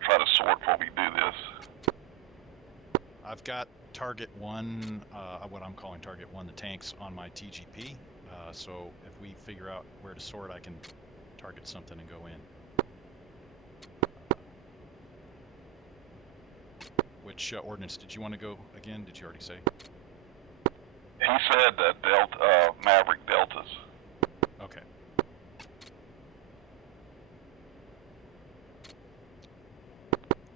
try to sort before we do this? I've got target 1, what I'm calling target 1, the tanks, on my TGP. So if we figure out where to sort, I can target something and go in. Which ordnance did you want to go again? Did you already say? He said that Maverick Deltas. Okay.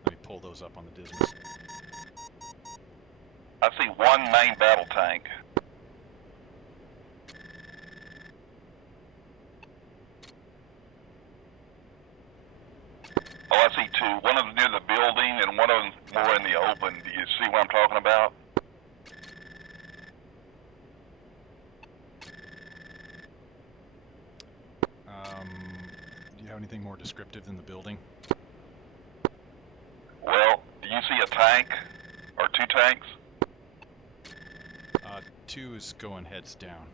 Let me pull those up on the Dismas. I see one main battle tank. Oh, I see two. One of them near the building and one of them more in the open. Do you see what I'm talking about? Do you have anything more descriptive than the building? Well, do you see a tank or two tanks? 2 is going heads down.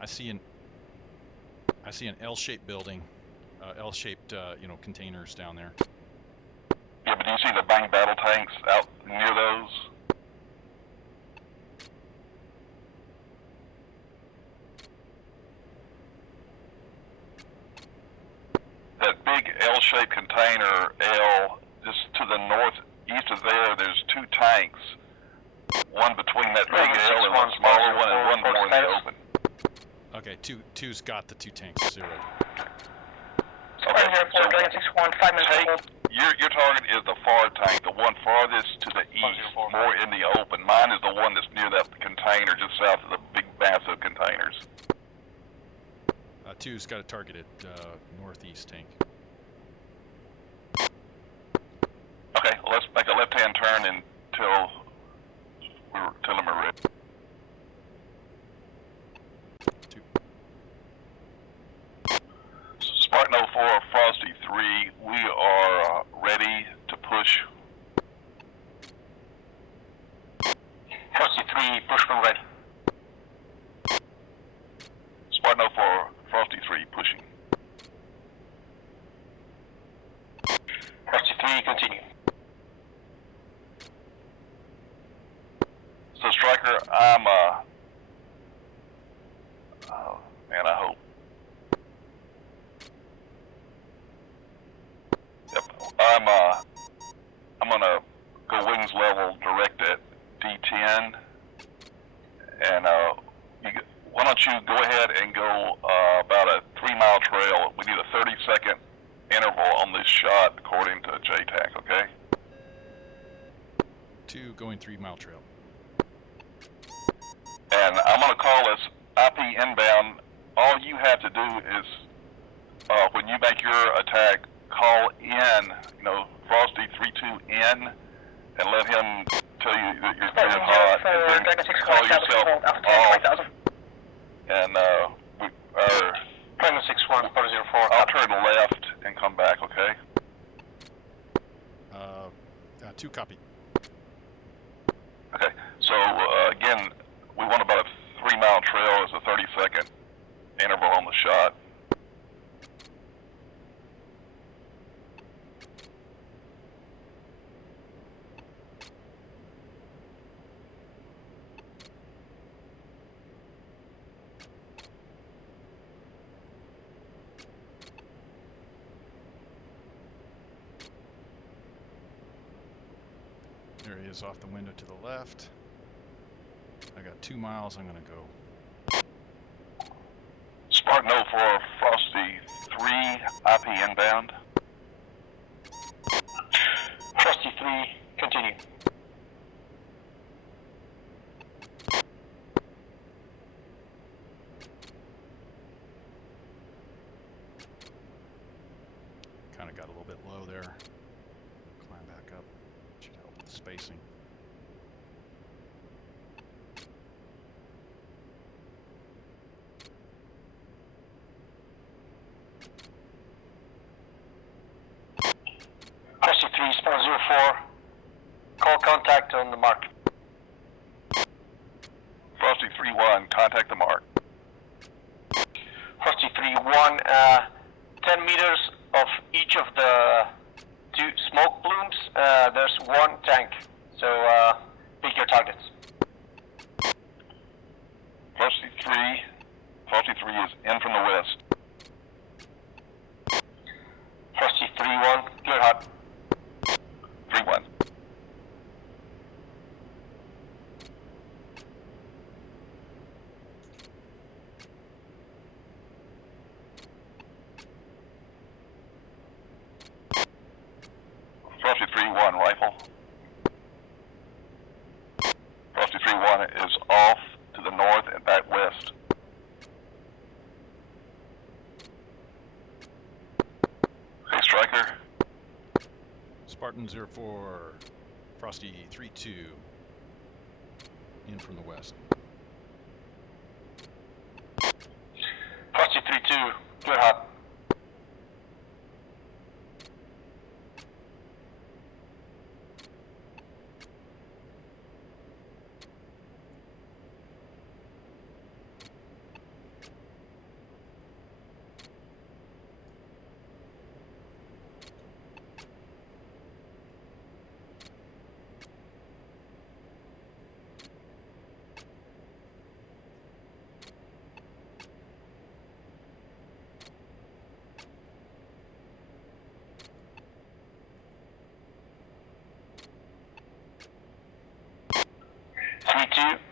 I see an L-shaped building, L-shaped, you know, containers down there. Yeah, but do you see the bang battle tanks out near those? That big L-shaped container, L, just to the northeast of there, there's two tanks. One between that big L and one smaller one, and one more in the open. Okay, two's got the 2 tanks zeroed. Okay, so Dragon 61, 5 minutes take, hold. your target is the far tank, the one farthest to the east, more in the open. Mine is the one that's near that container just south of the big massive containers. 2's got a targeted northeast tank. Okay, let's make a left-hand turn until them are ready. 2. Spartan 04, Frosty 3, we are ready to push. Frosty 3, push when ready. Spartan 04, Frosty 3, pushing. Frosty 3, continue. So Stryker, I'm oh man, I hope. Yep, I'm gonna go wings level direct at D10, and why don't you go ahead and go about a 3-mile trail. We need a 30-second interval on this shot according to JTAC, okay? 2 going 3-mile trail. And I'm going to call this IP inbound. All you have to do is, when you make your attack, call in, Frosty 32 in, and let him tell you that you're good hot, and then call yourself off. And Dragon 6-1, 404. I'll turn left and come back, okay? 2 copy. Okay, so again, we want about a 3-mile trail as a 30-second interval on the shot. There he is off the window to the left. I got 2 miles I'm going to go. Spartan 04, Frosty 3, IP inbound. Frosty 3, continue. Kind of got a little bit low there. Climb back up. Should help with the spacing. Frosty 3, Spartan 04. Call contact on the mark. Frosty 3-1, contact the mark. Frosty 3-1, 10 meters of each of the 2 smoke plumes, there's 1 tank. So pick your targets. Frosty 3 is in from the west. Frosty 3-1, clear hot. 3-1. Frosty 3-1, rifle. Frosty 3-1 is off to the north and back west. Hey, Stryker. Spartan 04, Frosty 3-2, in from the west. Frosty 3-2, clear hot.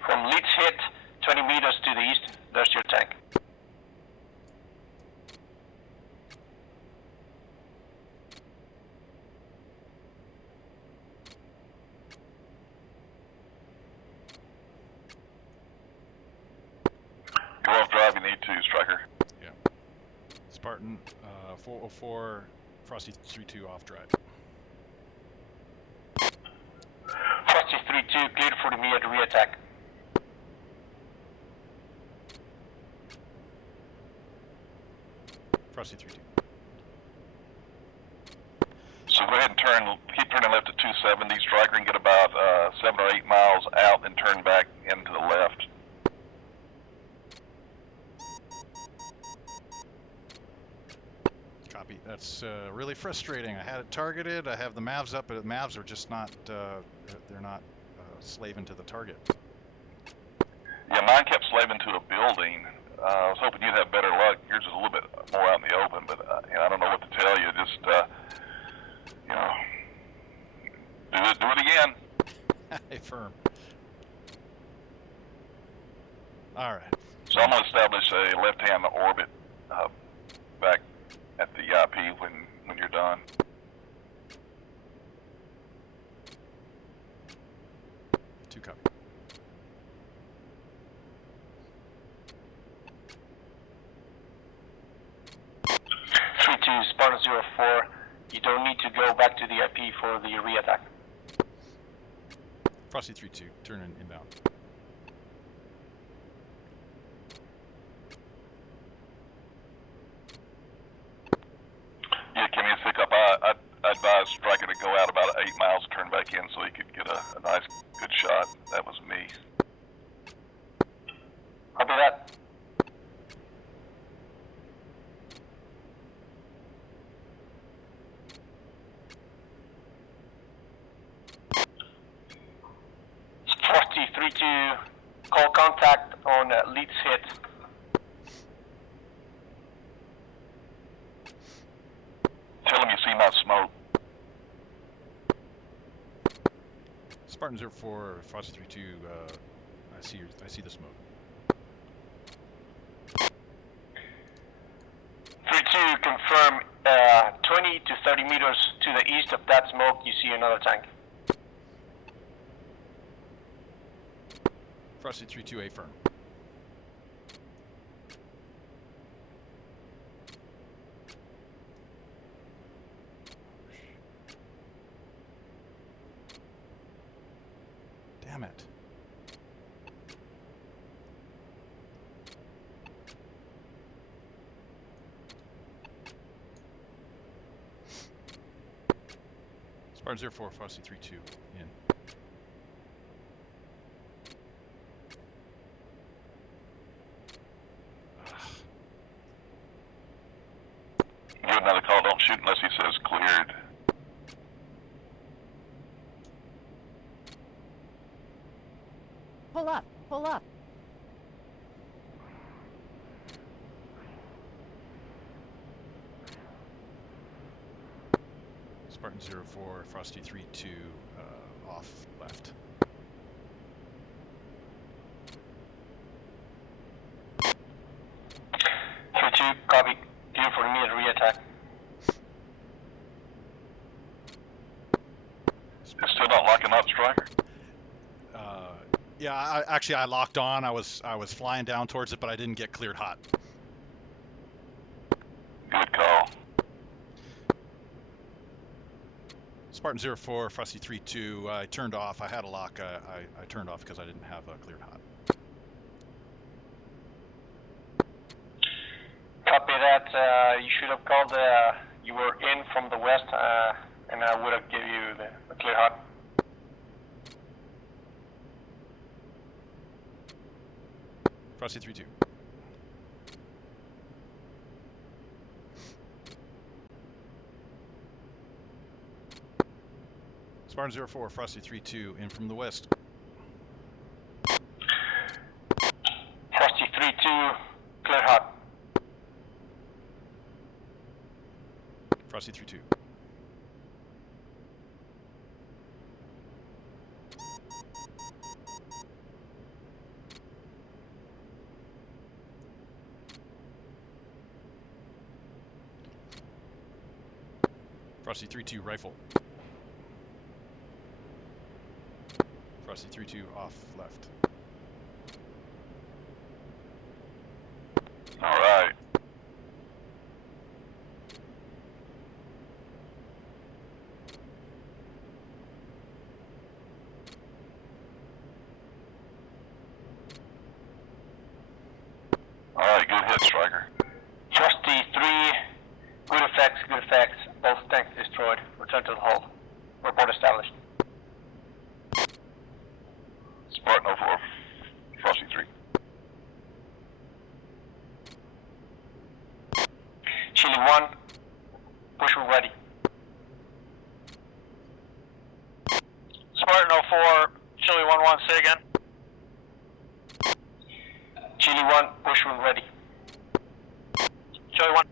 From Leeds hit, 20 meters to the east, there's your tank. Go off drive, you need to, Stryker. Yeah. Spartan 404, Frosty 3-2 off drive. Frosty 3-2, cleared for the immediate re-attack. Frosty 3-2. So go ahead and keep turning left at 270, Stryker, and get about 7 or 8 miles out, then turn back into the left. Copy. That's really frustrating. I had it targeted. I have the Mavs up, but the Mavs are just not, they're not slaving to the target. Yeah, mine kept slaving to a building. I was hoping you'd have better luck. Yours is a little bit more out in the open, but I don't know what to tell you. Just, do it again. Hey, firm. All right. So I'm going to establish a left-hand orbit back at the IP when you're done. Two copy. to Spartan 04. You don't need to go back to the IP for the re-attack. Frosty 3-2, turning inbound. Yeah, Kimi, it's Hiccup. I advised Stryker to go out about 8 miles, turn back in so he could get a nice, good shot. That was me. Copy that. Frosty 3-2, call contact on leads hit. Tell him you see my smoke. Spartan 04, Frosty 3-2, I see the smoke. 3-2, confirm 20 to 30 meters to the east of that smoke, you see another tank. Frosty 3-2, A firm. Damn it. Spartan 04, Frosty 3-2, in. Give another call, don't shoot unless he says cleared. Pull up, pull up. Spartan 04, Frosty 3-2, off left. Copy. Clear for immediate re-attack. It's still not locking up, Stryker? Yeah, I locked on. I was flying down towards it, but I didn't get cleared hot. Good call. Spartan 04, Frosty 3-2, I turned off. I had a lock. I turned off because I didn't have cleared hot. Copy that. You should have called. You were in from the west, and I would have given you the clear hot. Frosty 3-2. Spartan 04, Frosty 3-2, in from the west. Frosty 3-2, clear hot. Frosty 3-2. Frosty 3-2, rifle. Frosty 3-2, off left. All right. All right, good hit, Stryker. Frosty 3, good effects, good effects. Both tanks destroyed. Return to the hull. Report established. Spartan 04, Frosty 3. Chili 1, push when ready. Spartan 04, Chili 1-1, say again. Chili 1, push when ready. Chili 1.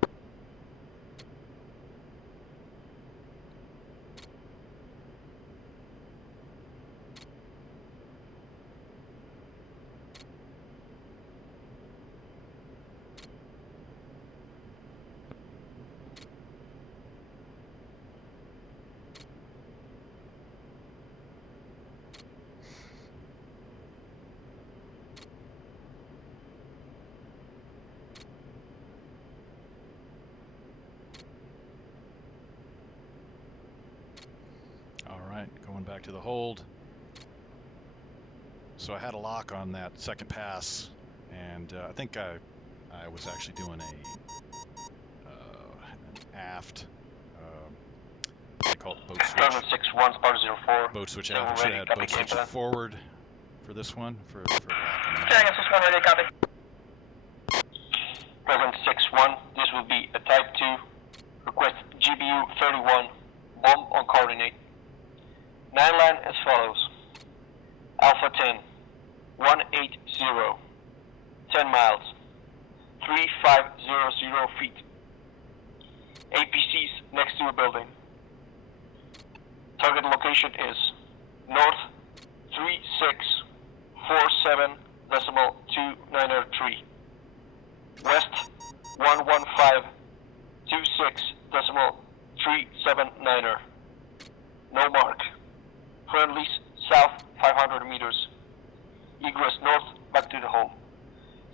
back to the hold. So I had a lock on that second pass, and I think I was actually doing an aft, they call it boat switch. 761, Sparta 04. Boat switch aft. I should have had boat switch forward for this one, for locking that. Dragon 61, ready, copy. Dragon 61, this will be a Type 2. Request GBU 31, bomb on coordinate. 9 line as follows. Alpha 10, 180, 10 miles, 3500 feet. APCs next to a building. Target location is north 3647.293, west 11526.379. No mark. Friendlies south 500 meters. Egress north back to the home.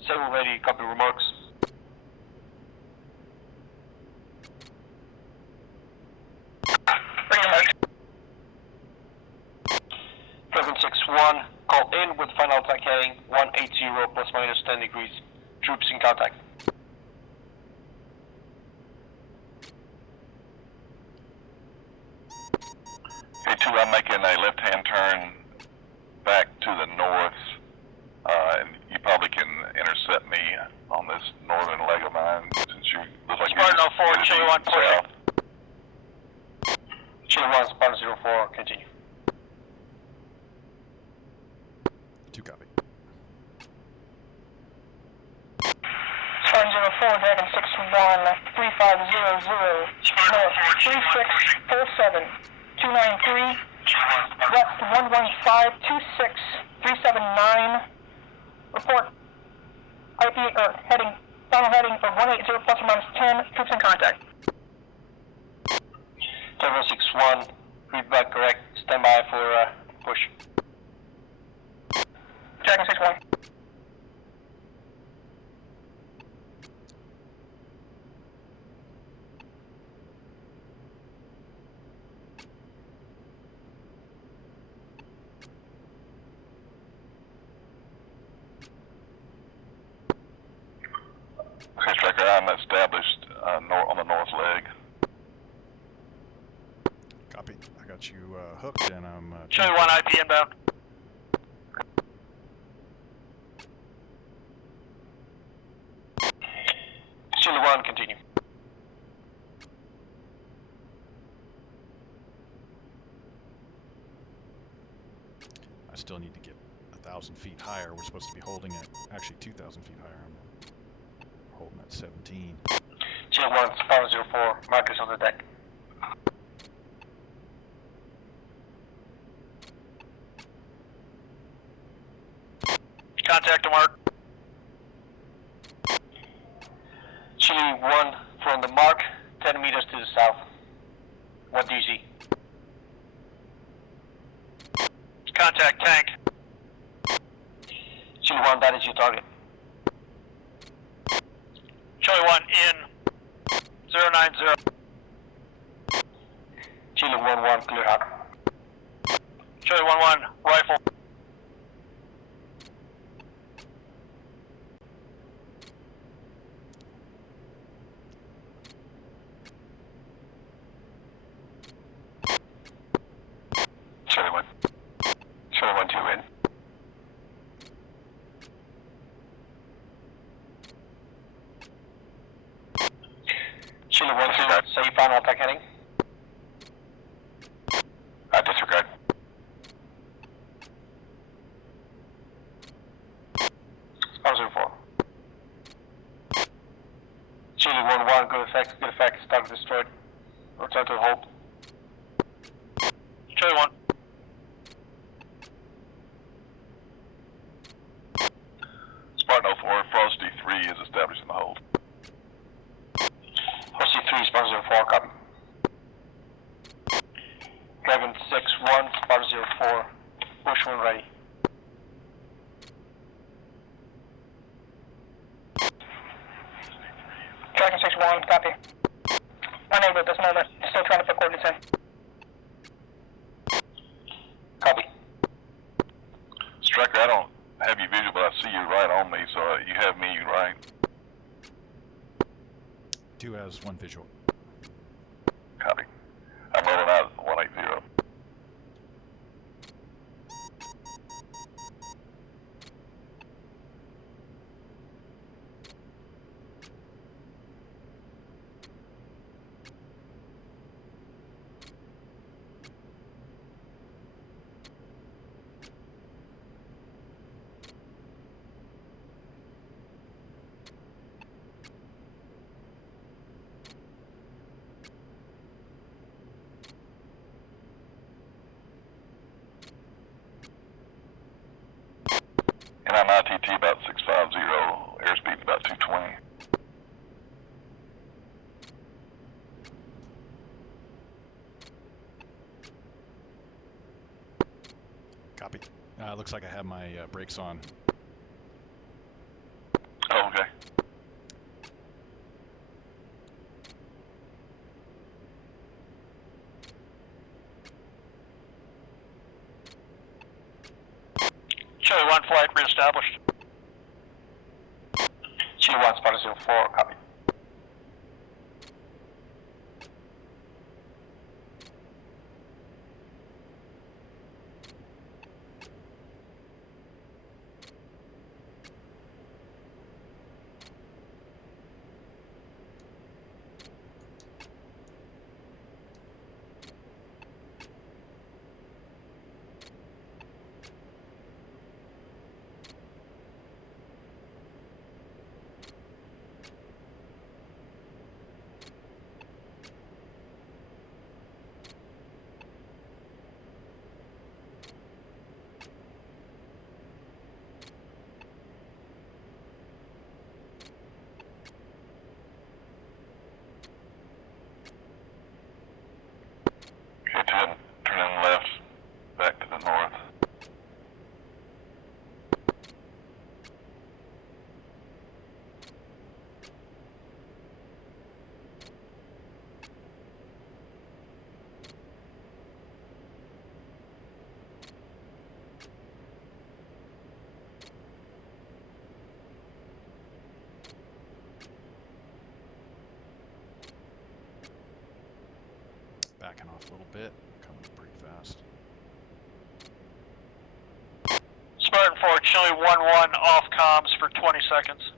7 ready, copy remarks. Bring your mark. Dragon 61, call in with final attack heading 180 plus minus 10 degrees. Troops in contact. Okay, 2, I'm making a left-hand turn back to the north, and you probably can intercept me on this northern leg of mine, since you look like Spartan you're 04, Chili 1, pushing. south. Chili 1, Spartan 04, continue. 2 copy. Spartan 04, Dragon 61, 3500, north 3647.293, west 11526.379. Report IP heading, final heading of 180 plus or minus 10. Troops in contact. Dragon 61, read back correct. Stand by for push. Dragon 61. Okay, Stryker, I'm established on the north leg. Copy. I got you hooked, and I'm... Chili 1, IP inbound. Chili 1, continue. I still need to get 1,000 feet higher. We're supposed to be holding at actually 2,000 feet higher. I'm holding at 17. Chili 1, Spartan 04, markers on the deck. Contact to mark. Chili 1 from the mark, 10 meters to the south. What do you see? Contact tank. Chili 1, that is your target. Chili 1 in 090. Chili 1-1, clear out. Chili 1-1, rifle. Chili 1. Chili 1, 2 in. Chili 1, 2, say final attack heading. Disregard. Spartan 04. Chili 1-1, good effect, target destroyed. Return to hold. Chili 1. Spartan 04, Frosty 3 is established in the hold. Frosty 3, Spartan 04, copy. Dragon 6-1, Spartan 04, push when ready. Dragon 61, copy. Unable at this moment. Still trying to put coordinates in. Copy. Looks like I have my brakes on. Oh, okay. Charlie 1 flight reestablished. Chile 1, Sparta 04, copy. Okay, turn in left, back to the north. Backing off a little bit, coming pretty fast. Spartan 4, Chile 1-1 off comms for 20 seconds.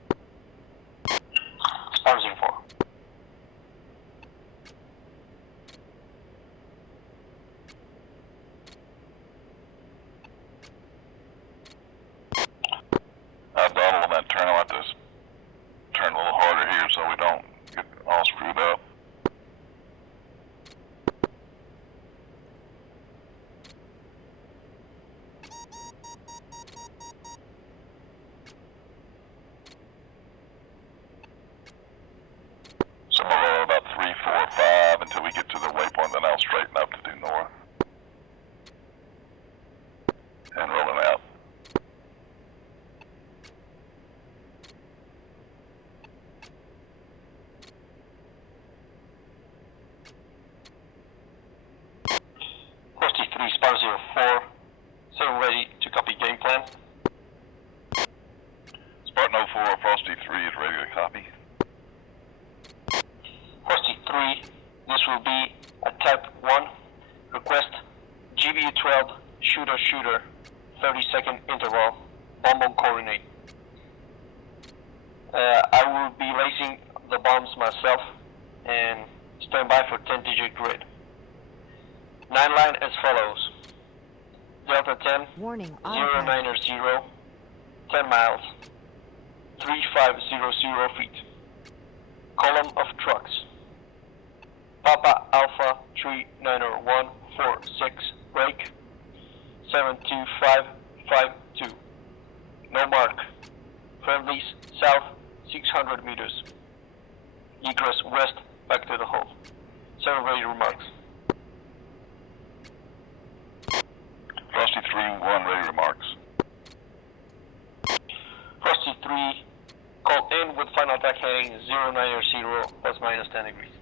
Sparta 04. Donald, on that turn, I want to turn a little harder here so we don't get all screwed up. So we'll go about 3, 4, 5 until we get to the waypoint, then I'll straighten up to due north. And rolling out. Frosty 3, Sparta 04. 7 ready to copy game plan. Spartan 04, Frosty 3 is ready to copy. Frosty 3, this will be a type 1. Request GBU 12, shooter, 30-second interval, bomb on coordinate. I will be raising the bombs myself and stand by for 10-digit grid. 9 line as follows. Delta 10, Warning, 090, 10 miles, 3500 feet. Column of trucks. Papa Alpha 390146, break 72552. No mark. Friendlies south 600 meters. Egress west back to the hull. 7 ready remarks. Frosty 3-1 ready remarks. Frosty 3, call in with final attack heading 090 plus minus 10 degrees.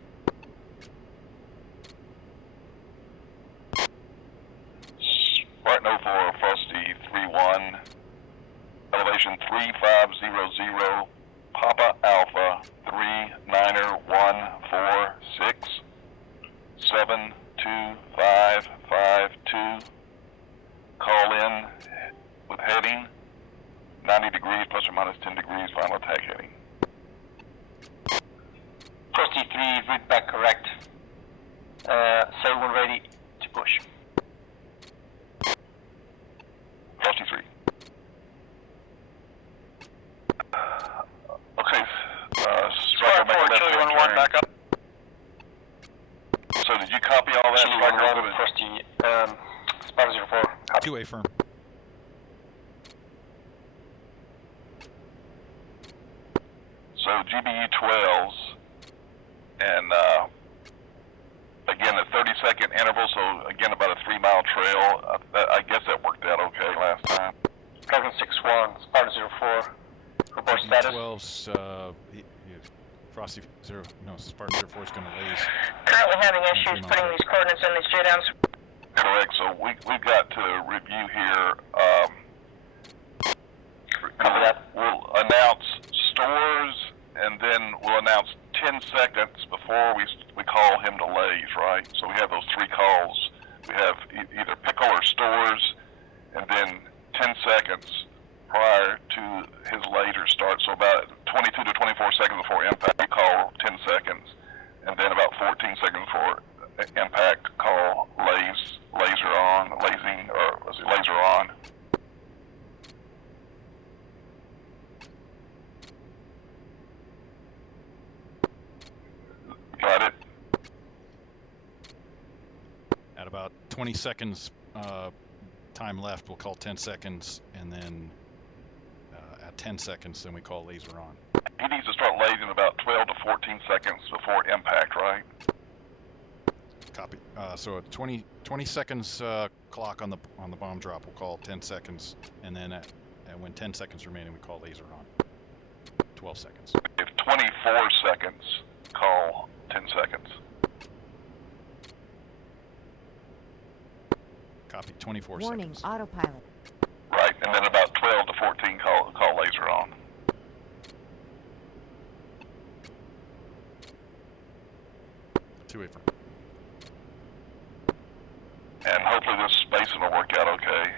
Spartan 04, Frosty 3-1, elevation 3500, Papa Alpha 39146, 72552, call in with heading 90 degrees plus or minus 10 degrees, final attack heading. Frosty 3, read back correct. Say when ready to push. Frosty 3. Okay, Stryker, Spartan 4, make a left Chile hand 1-1 turn. back up. So did you copy all that? Chile Stryker? 1-1, Frosty, Sparta 04, copy. Two-way firm. So GBU 12s, and again a 30-second interval, so again about a 3-mile trail. I guess that worked out okay. calls. Frosty Zero, no, Spartan 04 is going to laze. Currently having Three issues miles putting out. these coordinates in these J-downs. Correct. So we've got to review here. We'll announce stores, and then we'll announce 10 seconds before we call him to laze, right? So we have those 3 calls. We have either pickle or stores, and then 10 seconds prior to his laser start. So about 22 to 24 seconds before impact, we call 10 seconds, and then about 14 seconds before impact, call laser on, lasing, or was it laser on? Got it. At about 20 seconds time left, we'll call 10 seconds, and then at 10 seconds, then we call laser on. He needs to start lasing about 12 to 14 seconds before impact, right? Copy. So at 20 seconds clock on the bomb drop, we'll call 10 seconds, and then when 10 seconds remaining, we call laser on. 12 seconds. If 24 seconds, call 10 seconds. Copy. 24 Warning, seconds. autopilot. Right, and then about 12 to 14, call laser on. Two-way firm. And hopefully this spacing will work out okay.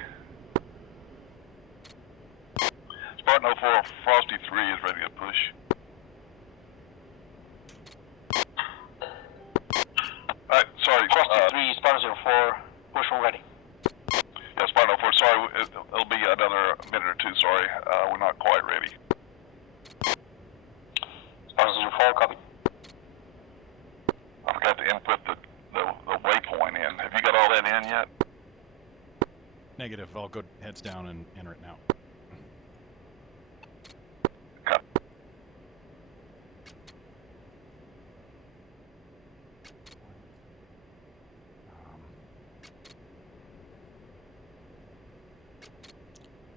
Spartan 04, Frosty 3 is ready to push. Alright, sorry. Frosty 3, Spartan 04, push already. Yeah, Spartan 04, sorry, it'll be another minute or two, sorry. We're not quite ready. Spartan 04, copy. I forgot to input the waypoint in. Have you got all that in yet? Negative. I'll go heads down and enter it now. Copy.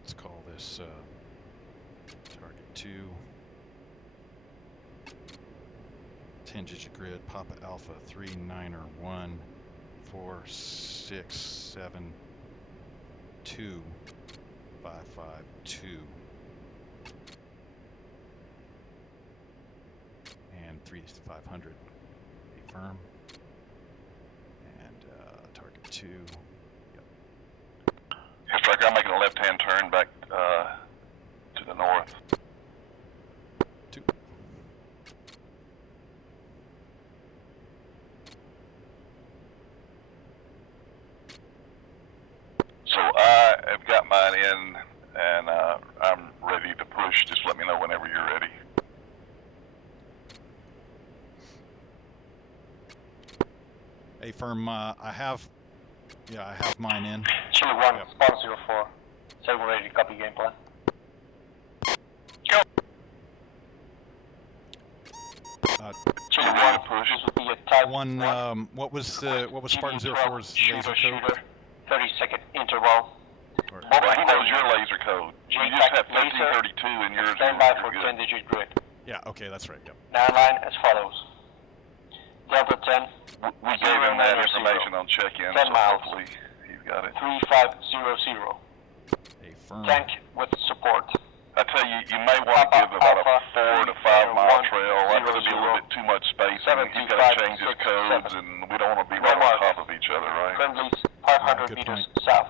Let's call this target 2. 10-digit grid, Papa Alpha 3 9er 1 4 6 7 2 5 5 2 and 3500. A firm and target 2. Yeah, Stryker, I'm making a left-hand turn back to the north. 2. So I have got mine in, and I'm ready to push. Just let me know whenever you're ready. A firm. I have mine in. Chile 1, Yep. Spartan 04, 7 ready, copy game plan. Chile 1, push. this will be a type One. What was Spartan 04's laser code? 30-second interval. Or- Well, he knows your laser code. You just have Laser. 1532 in yours. Stand by you're for good. 10-digit grid. Yeah. Okay, that's right. Yep. Now line as follows. Delta 10, We gave him that information on check-in, 10 so miles. hopefully he's got it. 3500. A firm. Tank with support. I tell you, you may want to give about a 4 to 5 mile trail. I'd rather be a little bit too much space. He's got to change his codes, and we don't want to be right on top of each other, right? Friendlies 500 good meters point. south.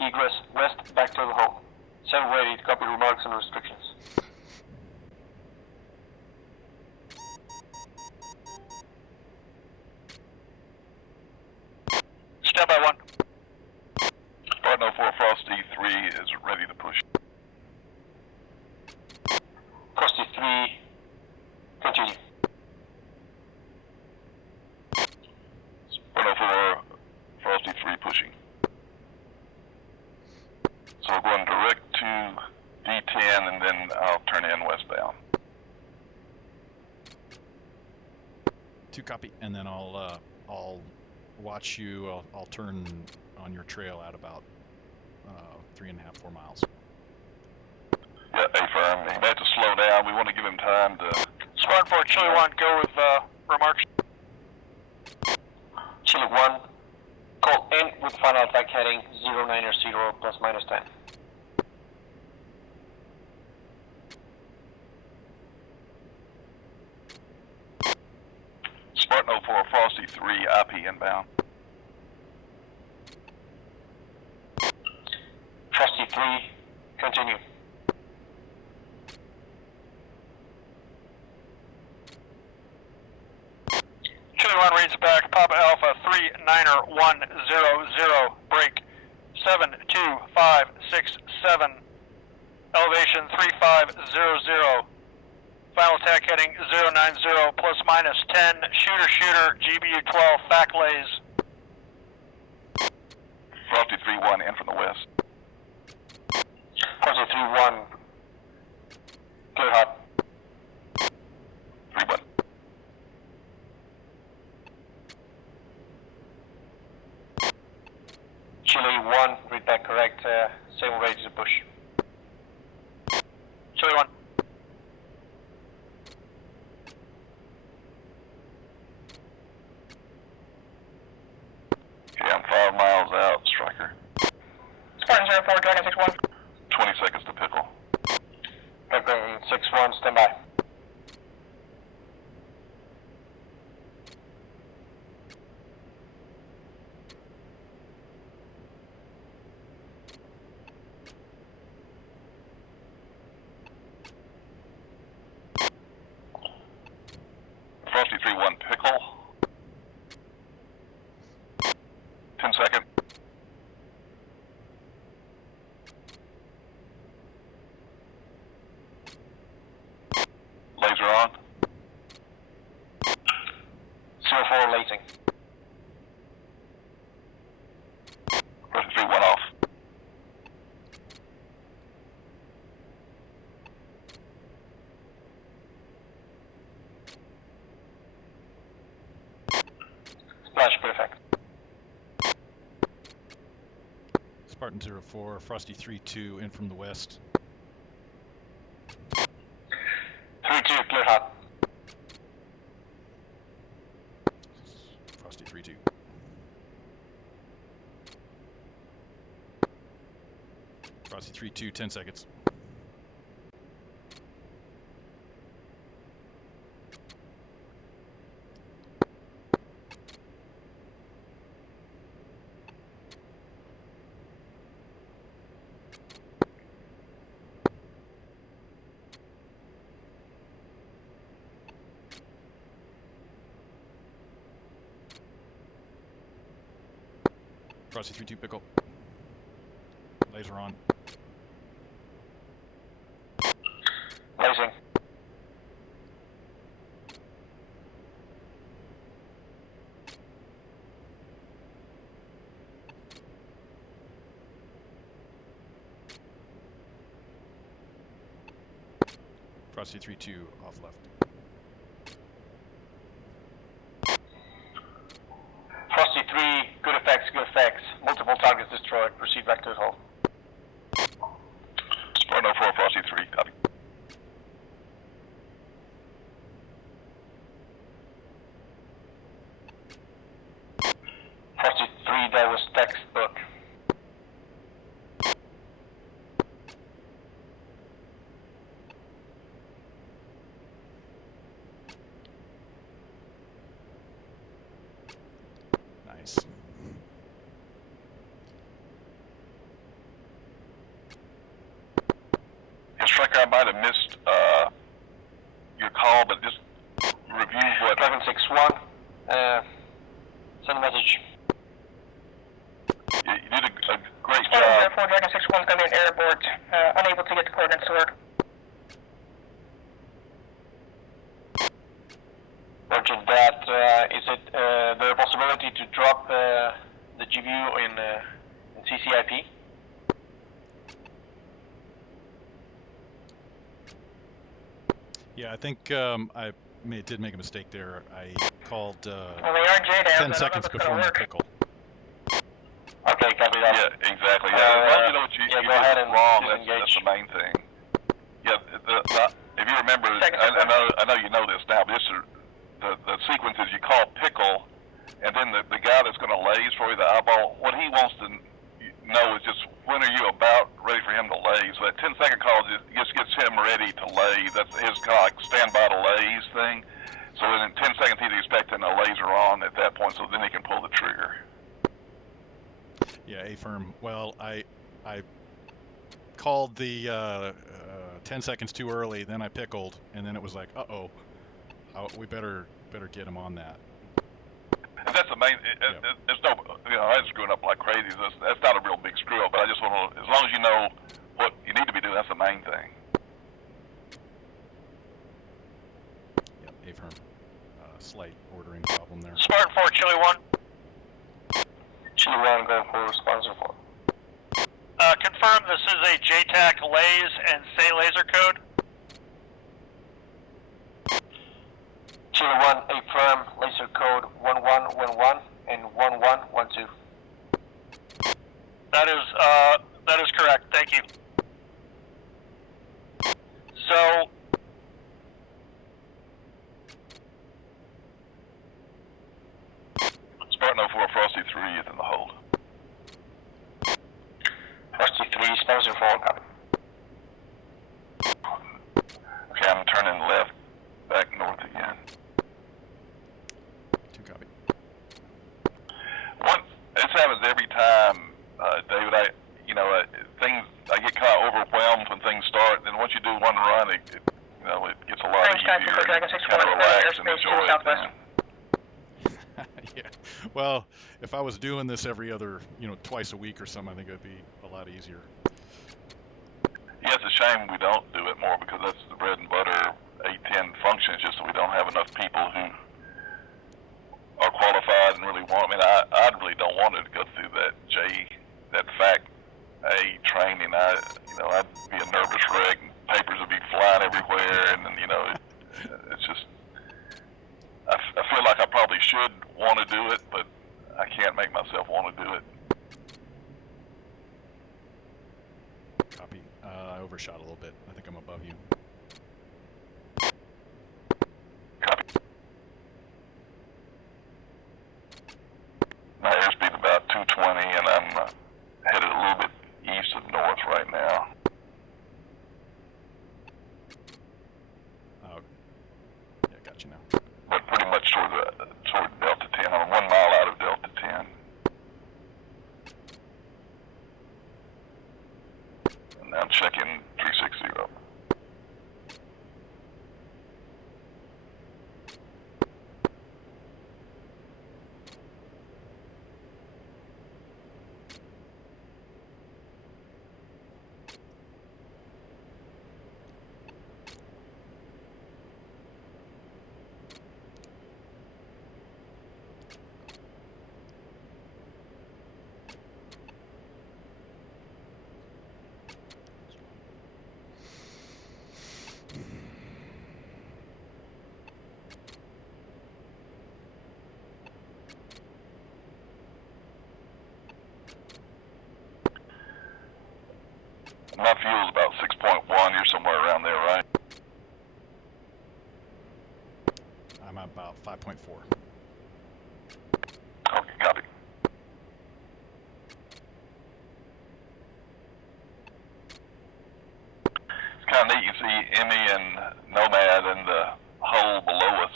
Egress west back to the home. 7 ready to copy remarks and restrictions. Stand by 1. Spartan 04 Frosty 3 is ready to push. Frosty 3, continue. Spartan 04 Frosty 3 pushing. So we're going direct to D10, and then I'll turn in westbound. 2 copy, and then I'll watch you. I'll turn on your trail at about 3.5, 4 miles. Yeah, affirm. He may have to slow down. We want to give him time to... Spartan 4, Chili 1, go with remarks. Chili 1, call in with final attack heading 090 plus minus 10. Spartan 04, Frosty 3, IP inbound. Frosty 3, continue. Chili 1 reads back, Papa Alpha 39100, break 72567, elevation 3500, final attack heading 090 plus minus 10, shooter, GBU 12, FAC lays. Frosty 3-1 in from the west. Frosty 3-1, clear hot. 3-1. Chili 1, read back correct, same rate as a push. Chili 1. Okay, I'm 5 miles out, Stryker. Spartan 04, Dragon 6-1. 20 seconds to pickle. Dragon 6-1, stand by. Frosty 3-1 pickle. 10 seconds. Laser on. 04 lacing. Frosty 3-1 off. Splash, good effect. Spartan 04, Frosty 3-2 in from the west. 3-2, clear hot. Frosty 3-2. Frosty 3-2, 10 seconds. Frosty 3-2 pickle. Laser on. Lacing. Frosty 3-2 off left. Frosty 3, good effects, good effects. Multiple targets destroyed. Proceed back to the hull. Spartan 04, Frosty 3, copy. Frosty 3, that was textbook. Nice. Yeah, Stryker, I might have missed your call, but just review what... Dragon 6-1, send a message. You did a great Spartan job. 04, Dragon 6-1 is going to be an air abort, unable to get the coordinates to work. Roger that. Is it the possibility to drop the GBU in CCIP? Yeah, I think did make a mistake there. I called Well, they are JDAM, 10 seconds before my pickle. Okay, copy that. Yeah, exactly. Yeah, as long as you know what yeah, go ahead and wrong, disengage. that's the main thing. if you remember, I know you know this now, but this is the sequence is you call pickle, and then the guy that's going to laze for you, the eyeball, what he wants to know is just when are you about ready for him to laze. So that 10-second call just gets him ready to laze. That's his kind of like standby to laze thing. So in 10 seconds he's expecting a laser on at that point, so then he can pull the trigger. Yeah, A-firm. Well, I called the 10 seconds too early, then I pickled, and then it was like, uh-oh, we better get him on that. And that's the main. It's no, I'm screwing up like crazy. That's not a real big screw up, but I just want to, as long as you know what you need to be doing, that's the main thing. Yep, A-firm. Slight ordering problem there. Spartan 4, Chili 1. Chili 1, go for sponsor 4. Confirm this is a JTAC laze and say laser code. Chili 1, affirm laser code 1111 and 1112. That is correct. Thank you. So, Spartan 04, Frosty 3 is in the hold. Frosty 3, sponsor 4, copy. Okay, I'm turning left, back north again. 2 copy. This happens every time, David. I get kind of overwhelmed when things start. Then once you do one run, it gets a lot easier. Kind of relax and enjoy it then. Yeah. Well, if I was doing this every other, twice a week or something, I think it would be a lot easier. Yeah, it's a shame we don't do it more because that's the bread and butter A10 function. It's just that we don't have enough people who are qualified and really want. I mean, I really don't want to go through that fact A training. I'd be a nervous wreck. Papers would be flying everywhere, and then it's just. I feel like I probably should want to do it, but I can't make myself want to do it. Copy. I overshot a little bit. I think I'm above you. Copy. My airspeed about 220, and I'm headed a little bit east of north right now. Oh, yeah, got you now. But pretty much toward Delta 10. I'm 1 mile out of Delta 10. And now I'm checking 360. My fuel's about 6.1. You're somewhere around there, right? I'm about 5.4. Okay, copy. It's kind of neat. You see Emmy and Nomad in the hole below us.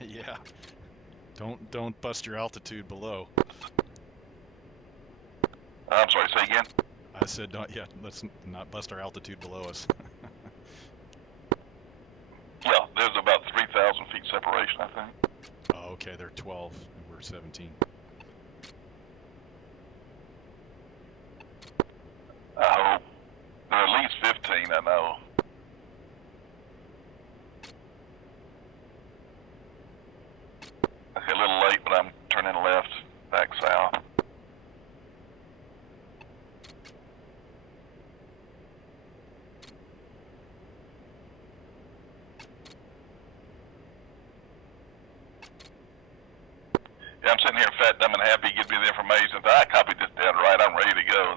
Yeah. Don't bust your altitude below. I'm sorry, say again? I said, let's not bust our altitude below us. Yeah, there's about 3,000 feet separation, I think. Oh, okay, they're 12 and we're 17. I hope. They're at least 15, I know. Okay, a little late, but I'm turning left, back south. Yeah, I'm sitting here fat, dumb, and happy. Give me the information. I copied this down right. I'm ready to go.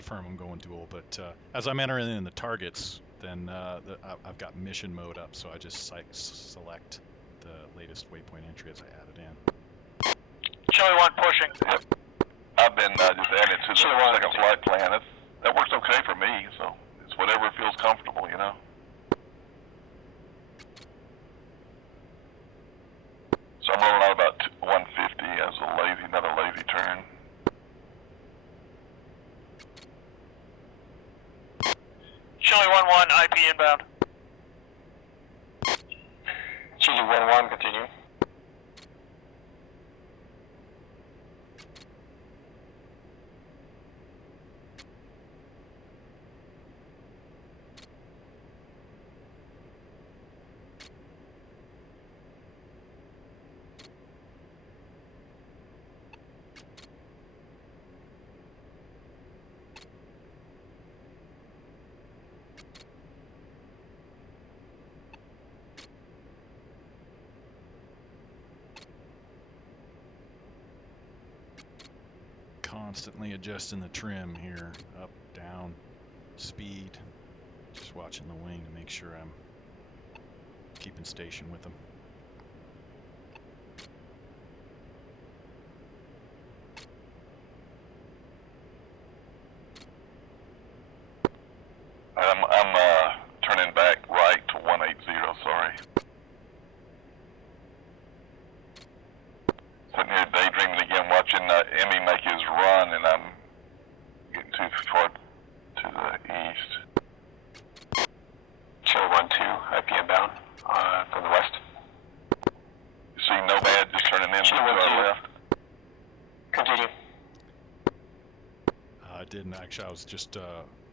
firm I'm going dual, but as I'm entering in the targets, then I've got mission mode up, so I just select the latest waypoint entry as I add it in. Chili 1 pushing. Yep. I've been just adding it to the second flight plan. That works okay for me, so it's whatever feels comfortable, you know. So I'm rolling out about 150 as another lazy turn. Chili 1-1, IP inbound. Chili 1-1, continue. Constantly adjusting the trim here, up, down, speed. Just watching the wing to make sure I'm keeping station with them. I'm turning back right to 180, sorry. Sitting here daydreaming again, watching Emmy make his run, and I'm getting too far to the east. Chili 1-2, IP inbound, from the west. You see Nomad just turning in to our left? Continue. I didn't actually. I was just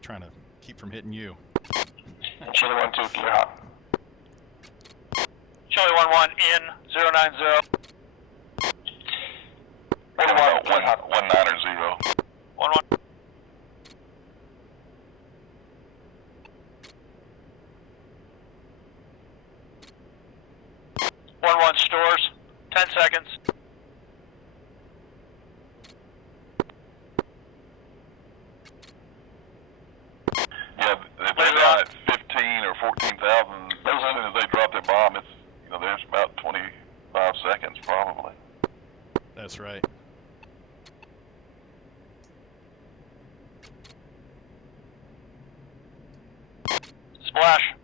trying to keep from hitting you. Chili 1-2, clear hot. Chili 1-1 in 090. 190. 1-1. 1-1 stores. 10 seconds. Yeah, if they're down at 15 or 14,000, as soon as they drop their bomb, it's, you know, there's about 25 seconds probably. That's right. Splash.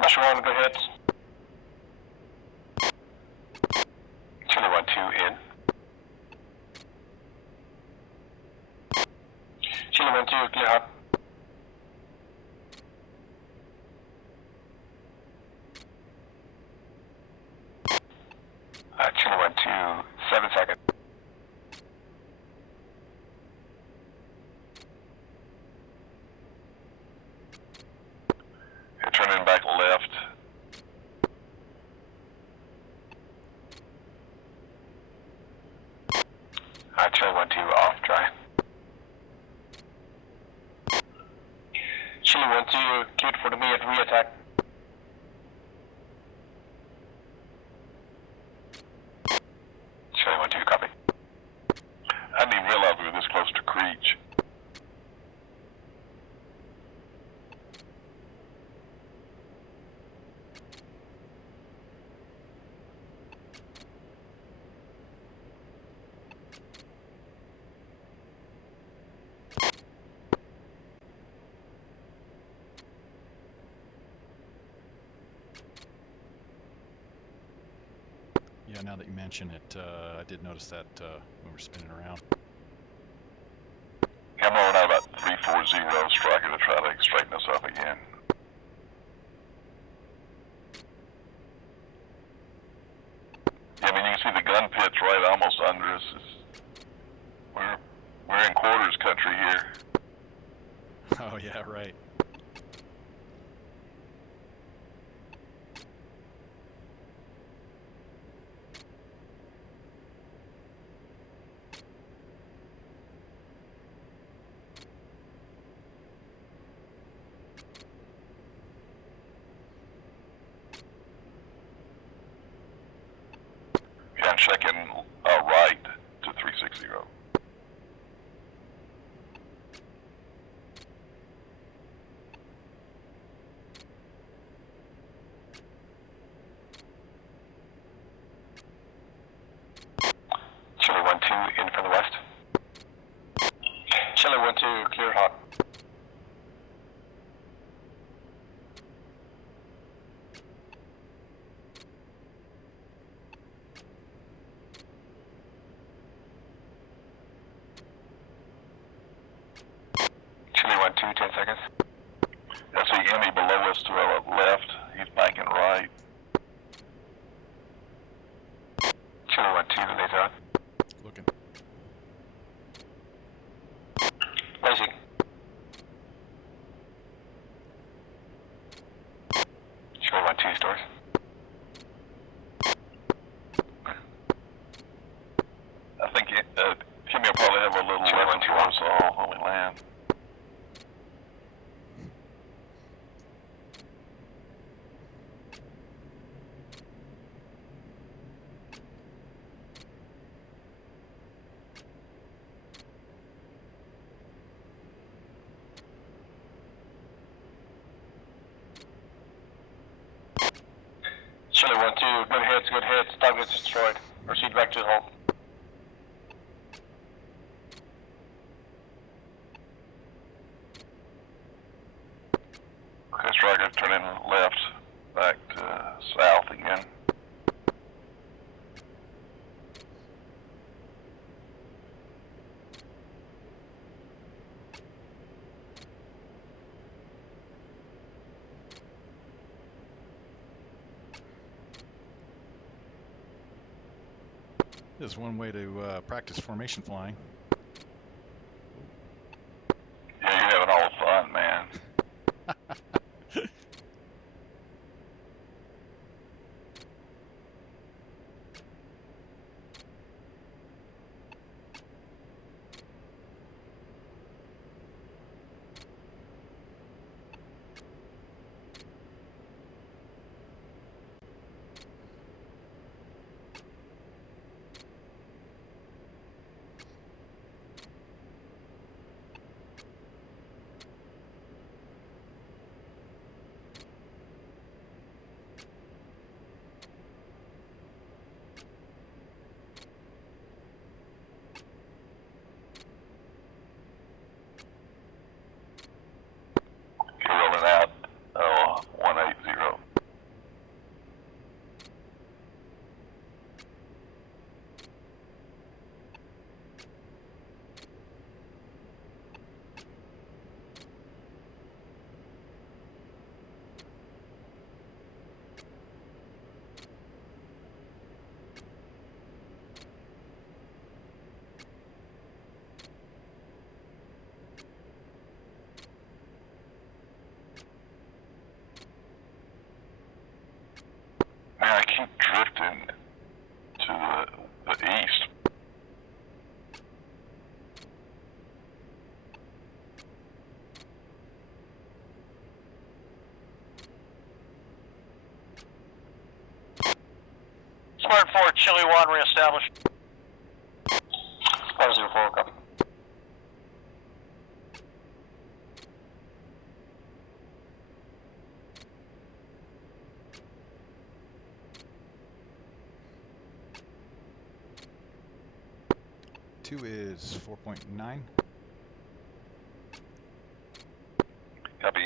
Rusher 1, go ahead. Chili 1-2 in. Chili 1-2, clear hot. Chili 1-2, 7 seconds. You're turning back left. Chili 1-2 off, dry. Chili 1-2, cleared for the immediate re-attack. Chili 1-2, copy. I didn't even realize we were this close to Creech. Yeah, now that you mention it, I did notice that when we're spinning around. I'm rolling out about 340 Stryker to try to straighten us up again. Yeah, I mean, you can see the gun pits right almost under us. We're in quarters country here. Oh yeah, right. down checking right to 360. Chili 1-2 in from the west. Chili 1-2, clear hot. Chili 1-2, 10 seconds. I see Emmy below us to our left. He's banking right. Chili 1-2, laser on. Looking. Lasing. Chili 1-2 stores. I think Kimi will probably have a little Chili weapon 1-2 for us all when we land. Chili 1-2, good hits, target destroyed. Proceed back to the hull. Okay, Stryker, turning left back to south again. This is one way to practice formation flying. Yeah, you're having all the fun, man. You're rolling out 180. Man, I keep drifting to the east. Smart 4, Chili 1, reestablished. Sparta 04, copy. Two is 4.9. Copy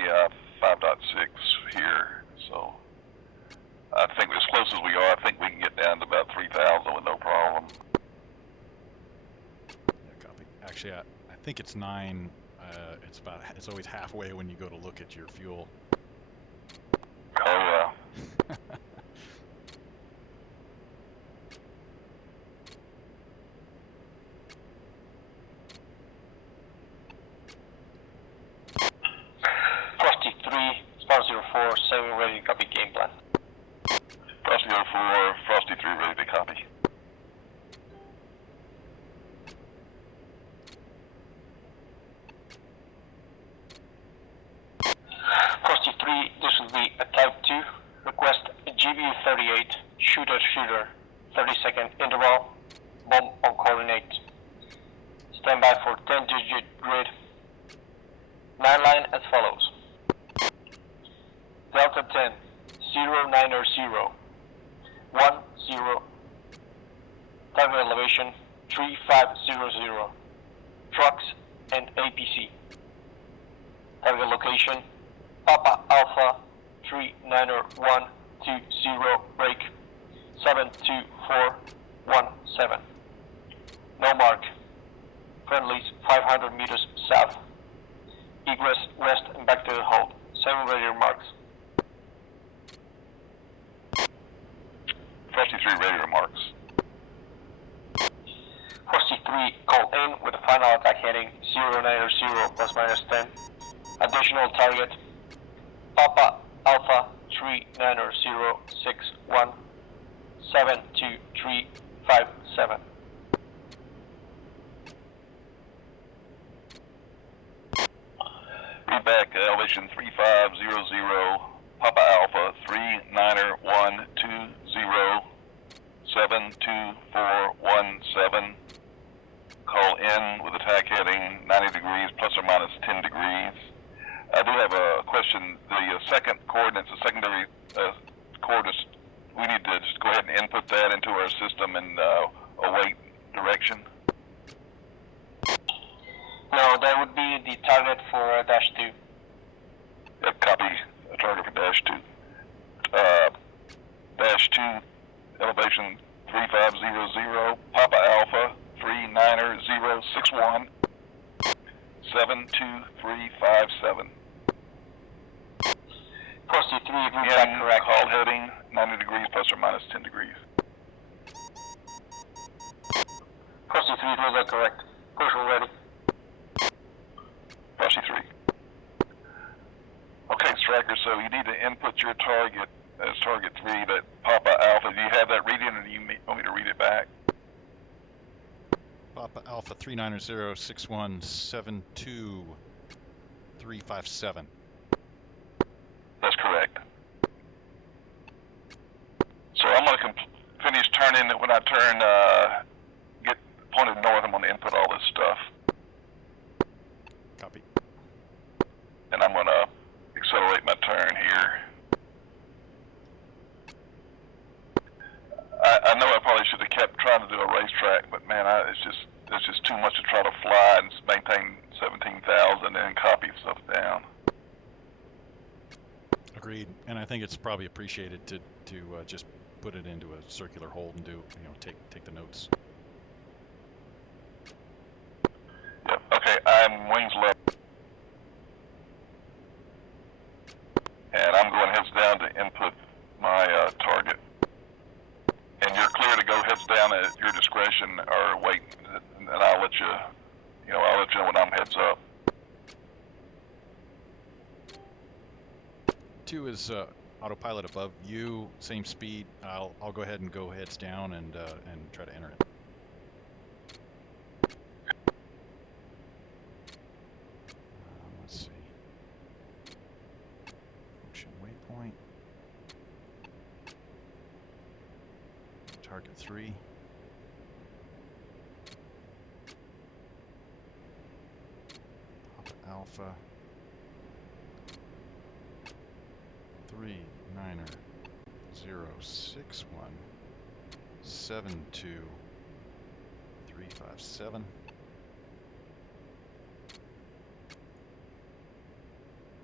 5.6 here. So I think as close as we are, I think we can get down to about 3,000 with no problem. Yeah, copy. Actually, I think it's 9. It's always halfway when you go to look at your fuel. Oh yeah. Frosty 3, Sparta 04, 7 ready to copy game plan. Frosty 04, Frosty 3 ready to copy. Frosty 3, this will be a Type 2. Request a GBU 38, shooter, 30-second interval. Bomb on coordinate. Stand by for 10-digit grid. 9 line as follows. Delta 10, 090, 10. Target elevation 3500. Trucks and APC. Target location Papa Alpha 39120 break 72417. No mark. Friendlies 500 meters south. Egress west and back to the hold. 7 radio marks. Frosty 3 radio marks. Frosty 3 call in with a final attack heading 090 plus minus 10. Additional target Papa Alpha 39061 72357. Read back elevation 3500, Papa Alpha 39120 72417. Call in with attack heading 90 degrees plus or minus 10 degrees. I do have a question. The second coordinates, the secondary coordinates, we need to just go ahead and input that into our system and await direction. No, that would be the target for dash 2. Yep, copy a target for dash 2. Dash 2, elevation 3500, Papa Alpha 39061 72357. Frosty 3, if you got correct. Call heading 90 degrees plus or minus 10 degrees. Frosty 3, was that correct? Push ready. Frosty 3. Okay, Stryker, so you need to input your target as target 3, that Papa Alpha. Do you have that reading, or do you want me to read it back? Papa Alpha 390617237. That's correct. So I'm going to finish turning it. When I turn, get pointed north, I'm going to input all this stuff. Copy. And I'm going to accelerate my turn here. I know I probably should have kept trying to do a racetrack, but man, it's just too much to try to fly and maintain 17,000 and copy stuff down. Agreed. And I think it's probably appreciated to just put it into a circular hold and do, take the notes. Yep. Okay, I'm wings left. And I'm going heads down to input my target. And you're clear to go heads down at your discretion, or wait, and I'll let you, I'll let you know when I'm heads up. 2 is autopilot above you, same speed. I'll go ahead and go heads down and try to enter it. Let's see. Motion waypoint. Target 3. Papa Alpha 39061 72357.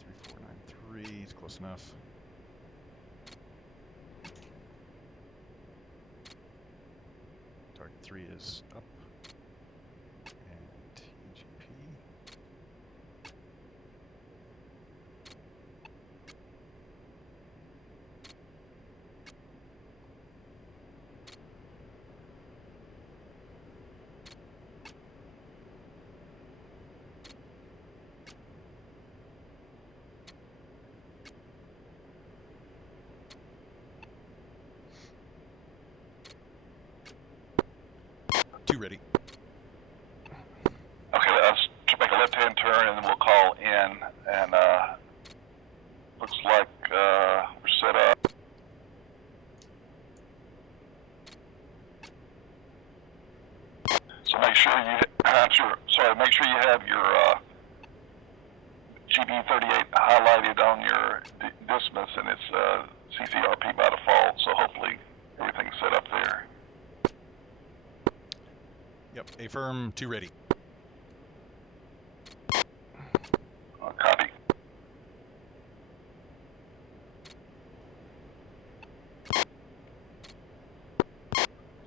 3493 is close enough. Target 3 is up. And TGP. Ready. Okay, let's make a left-hand turn and then we'll call in. And looks like we're set up. sorry, make sure you have your GB38 highlighted on your dismiss, and it's CCRP by default, so hopefully everything's set up there. Yep, A-firm, 2 ready. Copy.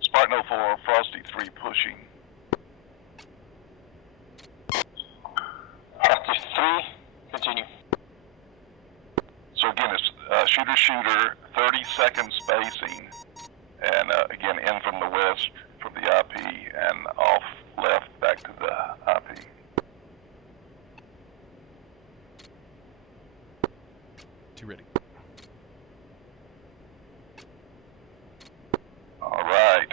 Spartan 04, Frosty 3 pushing. Frosty 3, continue. So again, it's shooter, 30-second spacing, and again, in from the west from the IP, and off left back to the IP. Two ready. All right.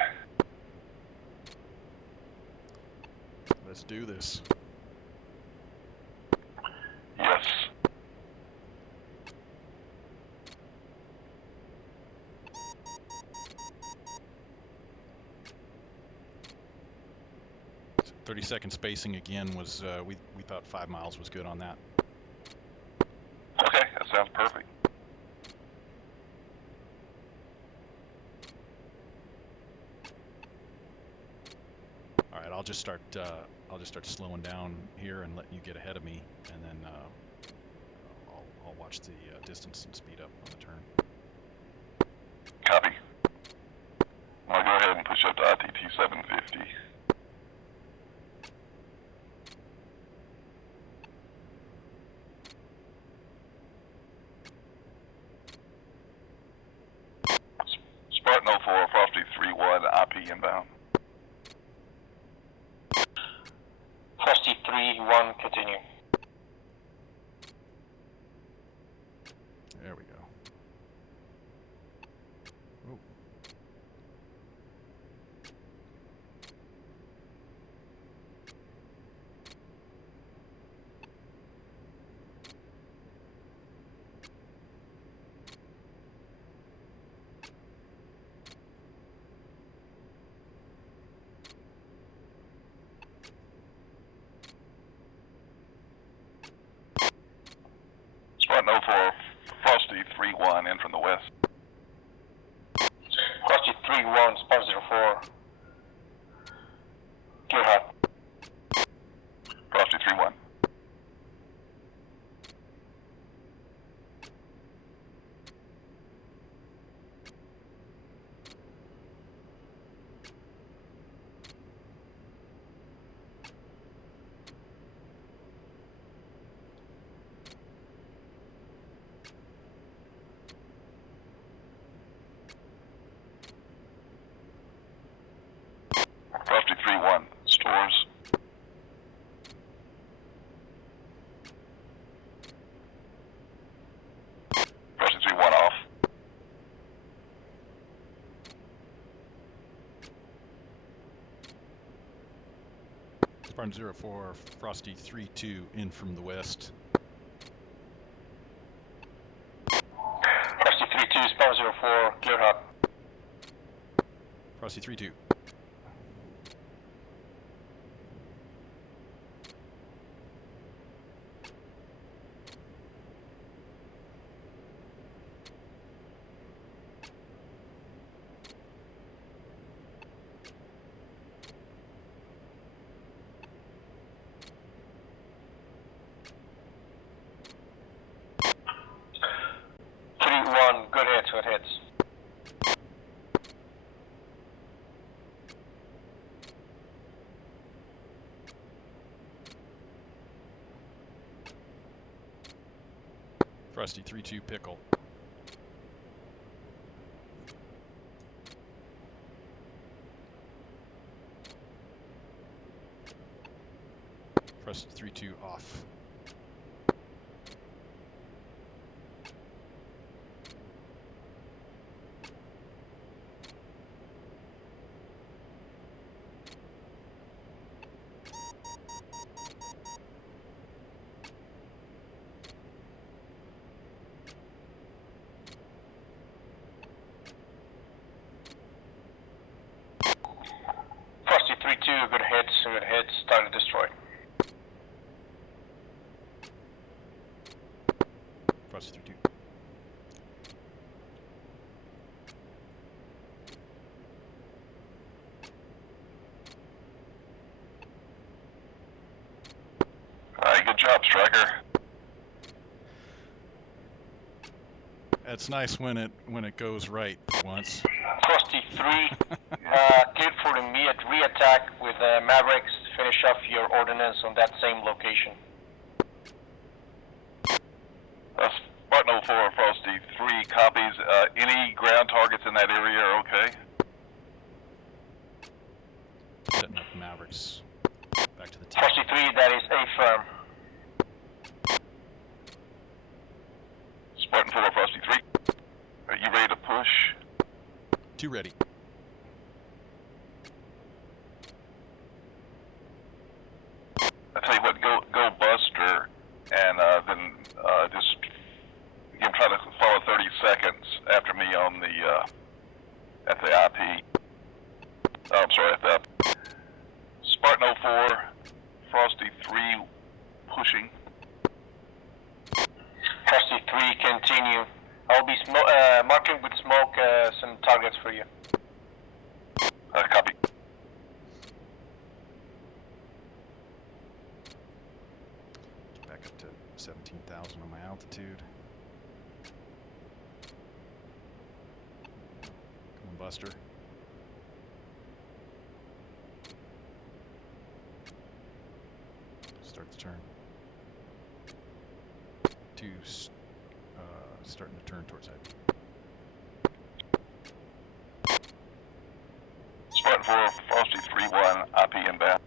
Let's do this. Yes. So 30-second spacing again was, we thought 5 miles was good on that. Okay, that sounds perfect. All right, I'll just start slowing down here and letting you get ahead of me, and then I'll watch the distance and speed up on the turn. Copy. I'm gonna go ahead and push up to ITT 750. Spartan 04, Frosty 31, IP inbound. Frosty 3-1, continue. There we go. Ooh. Spartan 04, Frosty 31, in from the west. Frosty 3-1, Spartan 04. Gear hot. Frosty 31. Frosty 31, stores. Frosty 31 off. Spartan 04, Frosty 32 in from the west. Frosty 3-2, Spartan 04, gear hot. Frosty 32. Good hits, good hits. Frosty 32 pickle. Frosty 32 off. Frosty 3-2, good hits, time to destroy. Frosty 3-2. Alright, good job, Stryker. It's nice when it goes right for once. Frosty 3, cleared for immediate re-attack with Mavericks. Finish off your ordnance on that same location. Spartan 04, Frosty 3 copies. Any ground targets in that area are okay? Setting up Mavericks back to the team. Frosty 3, that is a firm. Spartan 4, Frosty 3. Are you ready to push? 2 ready. I tell you what, go Buster, and then just again try to follow 30 seconds after me on the at the IP. Oh, I'm sorry, at the Spartan 04, Frosty 3 pushing. Frosty 3, continue. I'll be marking with smoke some targets for you. Copy. Back up to 17,000 on my altitude. Come on, Buster. Start the turn. 2, starting to turn towards IP. Spartan 4, Frosty 3-1, IP inbound.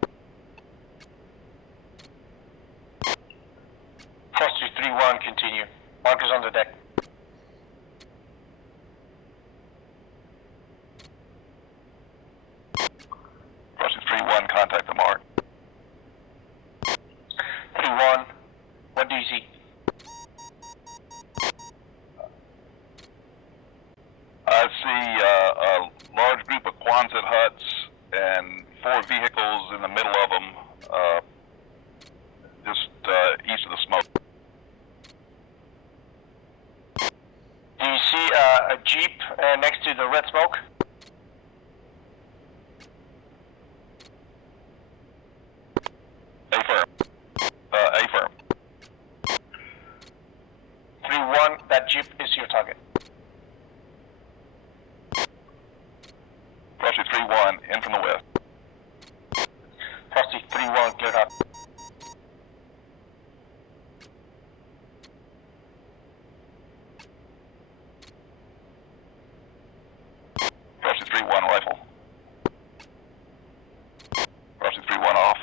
Frosty 3-1, continue. Markers on the deck. Frosty 3-1, contact the mark. 3-1, what do you see? I see a large group of Quonset huts and 4 vehicles in the middle of them, just east of the smoke. Do you see a Jeep next to the red smoke? Affirm. Affirm. 3-1, that Jeep is your target. Frosty 3-1, in from the west. Frosty 3-1, cleared up. Frosty 3-1, rifle. Frosty 3-1 off.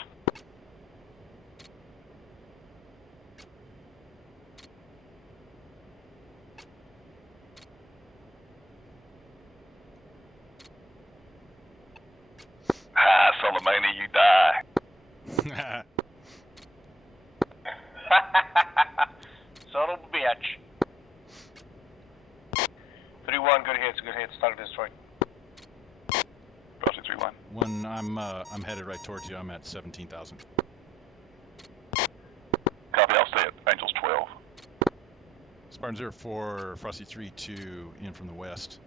Ah, Soleimani, you die. Son of a bitch. 3-1, good hits, target destroyed. Frosty 3-1. One, I'm headed right towards you. I'm at 17,000. Copy, I'll stay at Angels 12. Spartan 04, Frosty 3-2, in from the west.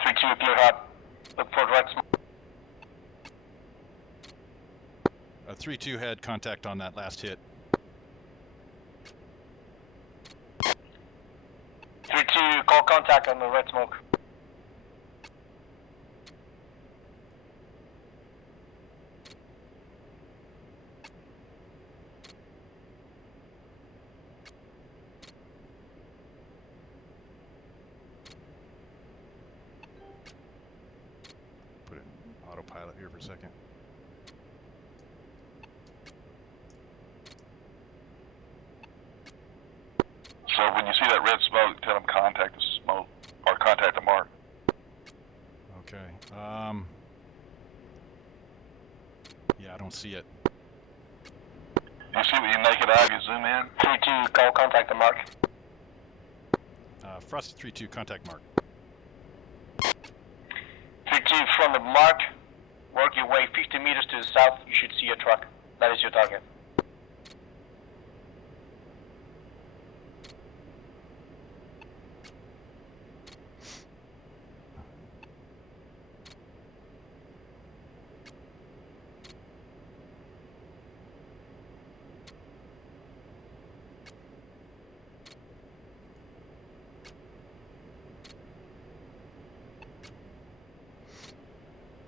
3-2, clear up. Look for red smoke. 3-2 had contact on that last hit. 3-2, call contact on the red smoke. Put it in autopilot here for a second. So when you see that red smoke, tell them contact the smoke, or contact the mark. Okay. Yeah, I don't see it. You see with your naked eye if you zoom in? 3-2, call contact the mark. Frosty 3-2, contact mark. 3-2, from the mark, work your way 50 meters to the south, you should see a truck. That is your target.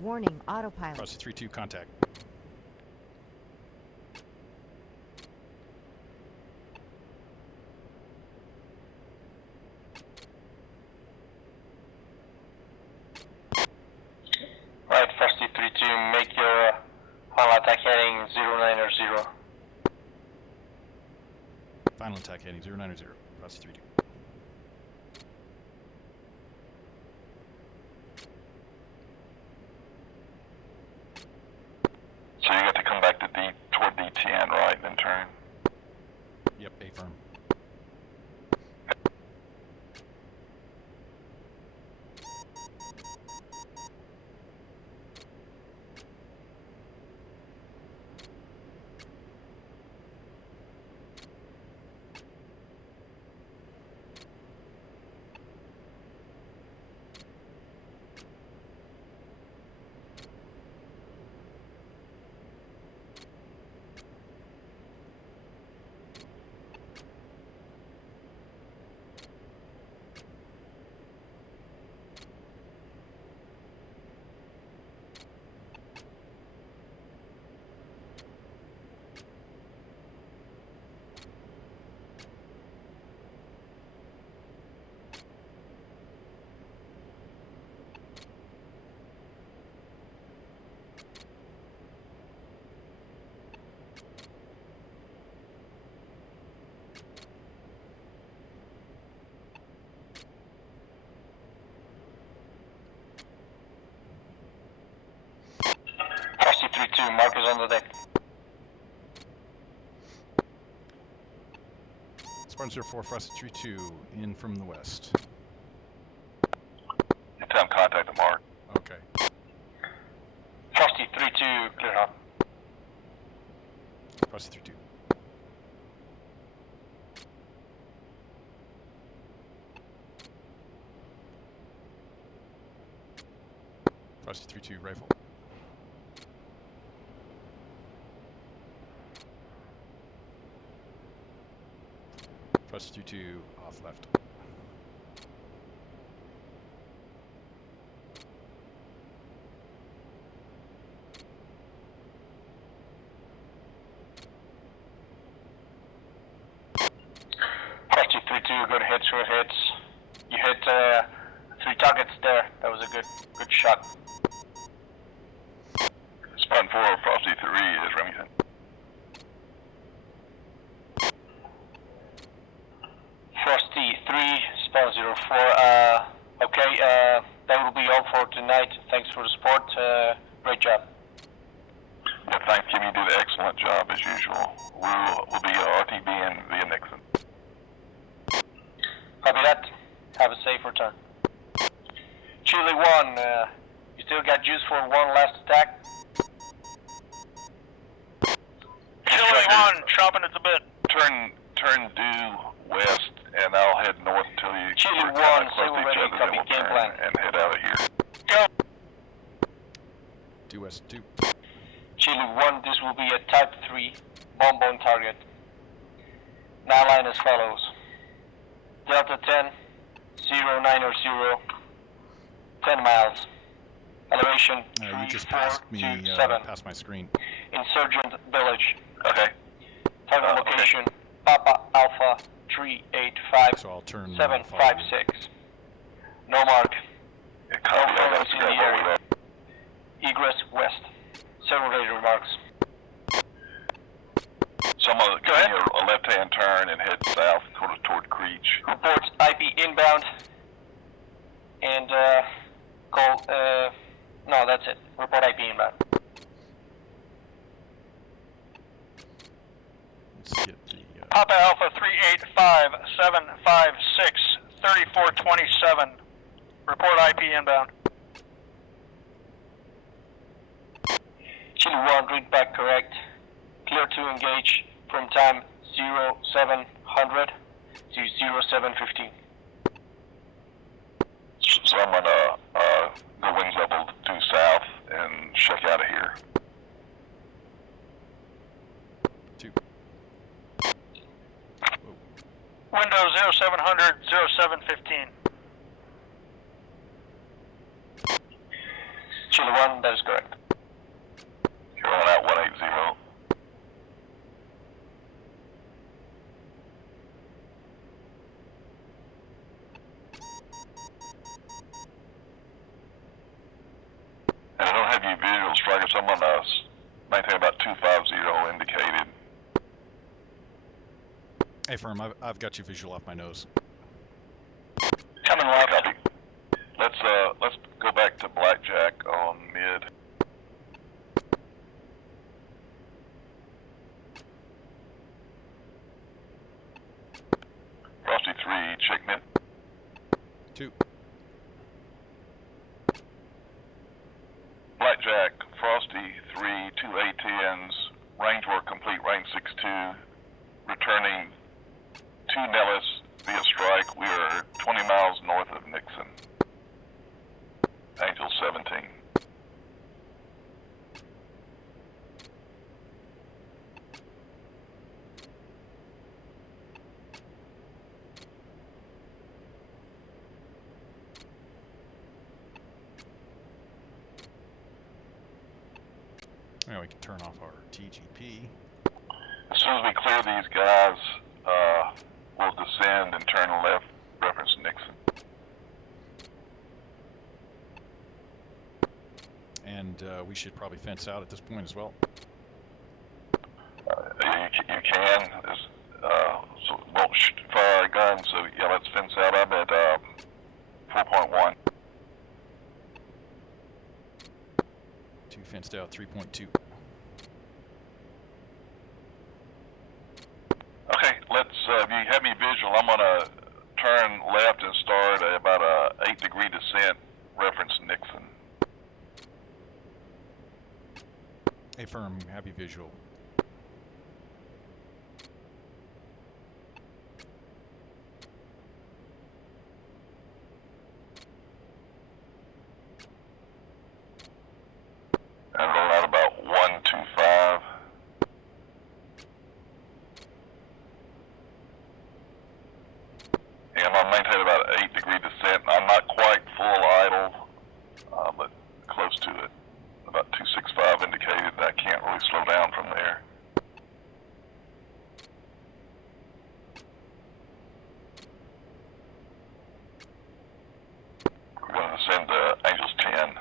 Warning, autopilot. Frosty 3-2, contact. Right, Frosty 3-2, make your final attack heading 090. Final attack heading 090. Frosty 3-2. So you got to come back to toward D10, right, and then turn. Yep, A firm. Frosty 3-2, markers on the deck. Spartan 04, Frosty 3-2, in from the west. You tell them contact the mark. Okay. Frosty 3-2, clear hot. Frosty 3-2. Frosty 3-2, rifle. Frosty 2-2, off left. Frosty 3-2, good hits, good hits. You hit 3 targets there. That was a good shot. Spartan 4, Frosty 3 is Remington. Frosty 3, Spartan 04. Okay, that will be all for tonight. Thanks for the support. Great job. Yeah, thanks, Kimi. You did an excellent job as usual. We'll be RTB and via Nixon. Copy that. Have a safe return. Chile 1, you still got juice for one last attack? Chile 1, chopping at the bit. Turn due west, and I'll head north until you Chile we're 1, kinda close say to we're each ready, other, then copy, we'll game turn plan. and head out of here. Go. Due west 2. Chile 1, this will be a Type 3 bomb on target. Now line as follows. Delta 10, 090, 10 miles. Elevation You just 34 passed me, to 7. past my screen. Insurgent Village. Okay. Target Okay. location, Papa Alpha 385 So I'll turn 756. No mark. Yeah, copy that. phones in the area. Egress west. Several later remarks. So I'm going to continue a left-hand turn and head south toward Creech. Reports IP inbound. And call, no, that's it. Report IP inbound. Let's get the... Papa Alpha 385 756 3427. Report IP inbound. Chile 1, read back correct. Clear to engage from time 0700 to 0715. So I'm going to go wings level due south and check out of here. 2. Window 0700 0715. Chile 1, that is correct. You're on out 180. And I don't have you visual, Stryker, so I'm going to maintain about 250 indicated. Hey, firm, I've got you visual off my nose. Coming left. Copy. Let's go back to Blackjack on mid. Frosty 3, check mid. 2. Blackjack, Frosty 3, 2 A10s, range work complete, range 6-2, returning to Nellis via strike. We are 20 miles north of Nixon. Angel 17. Now we can turn off our TGP. As soon as we clear these guys, we'll descend and turn left, reference Nixon. And we should probably fence out at this point as well. You can. So won't fire a gun, so yeah, let's fence out. I'm at 4.1. 2 fenced out, 3.2. Okay, let's, if you have me visual, I'm going to turn left and start at about a 8-degree descent, reference Nixon. Hey, firm, have you visual. And roll out about 125. And I'm going to maintain about an 8-degree descent. I'm not quite full idle, but close to it. About 265 indicated that I can't really slow down from there. We're going to descend to Angels 10.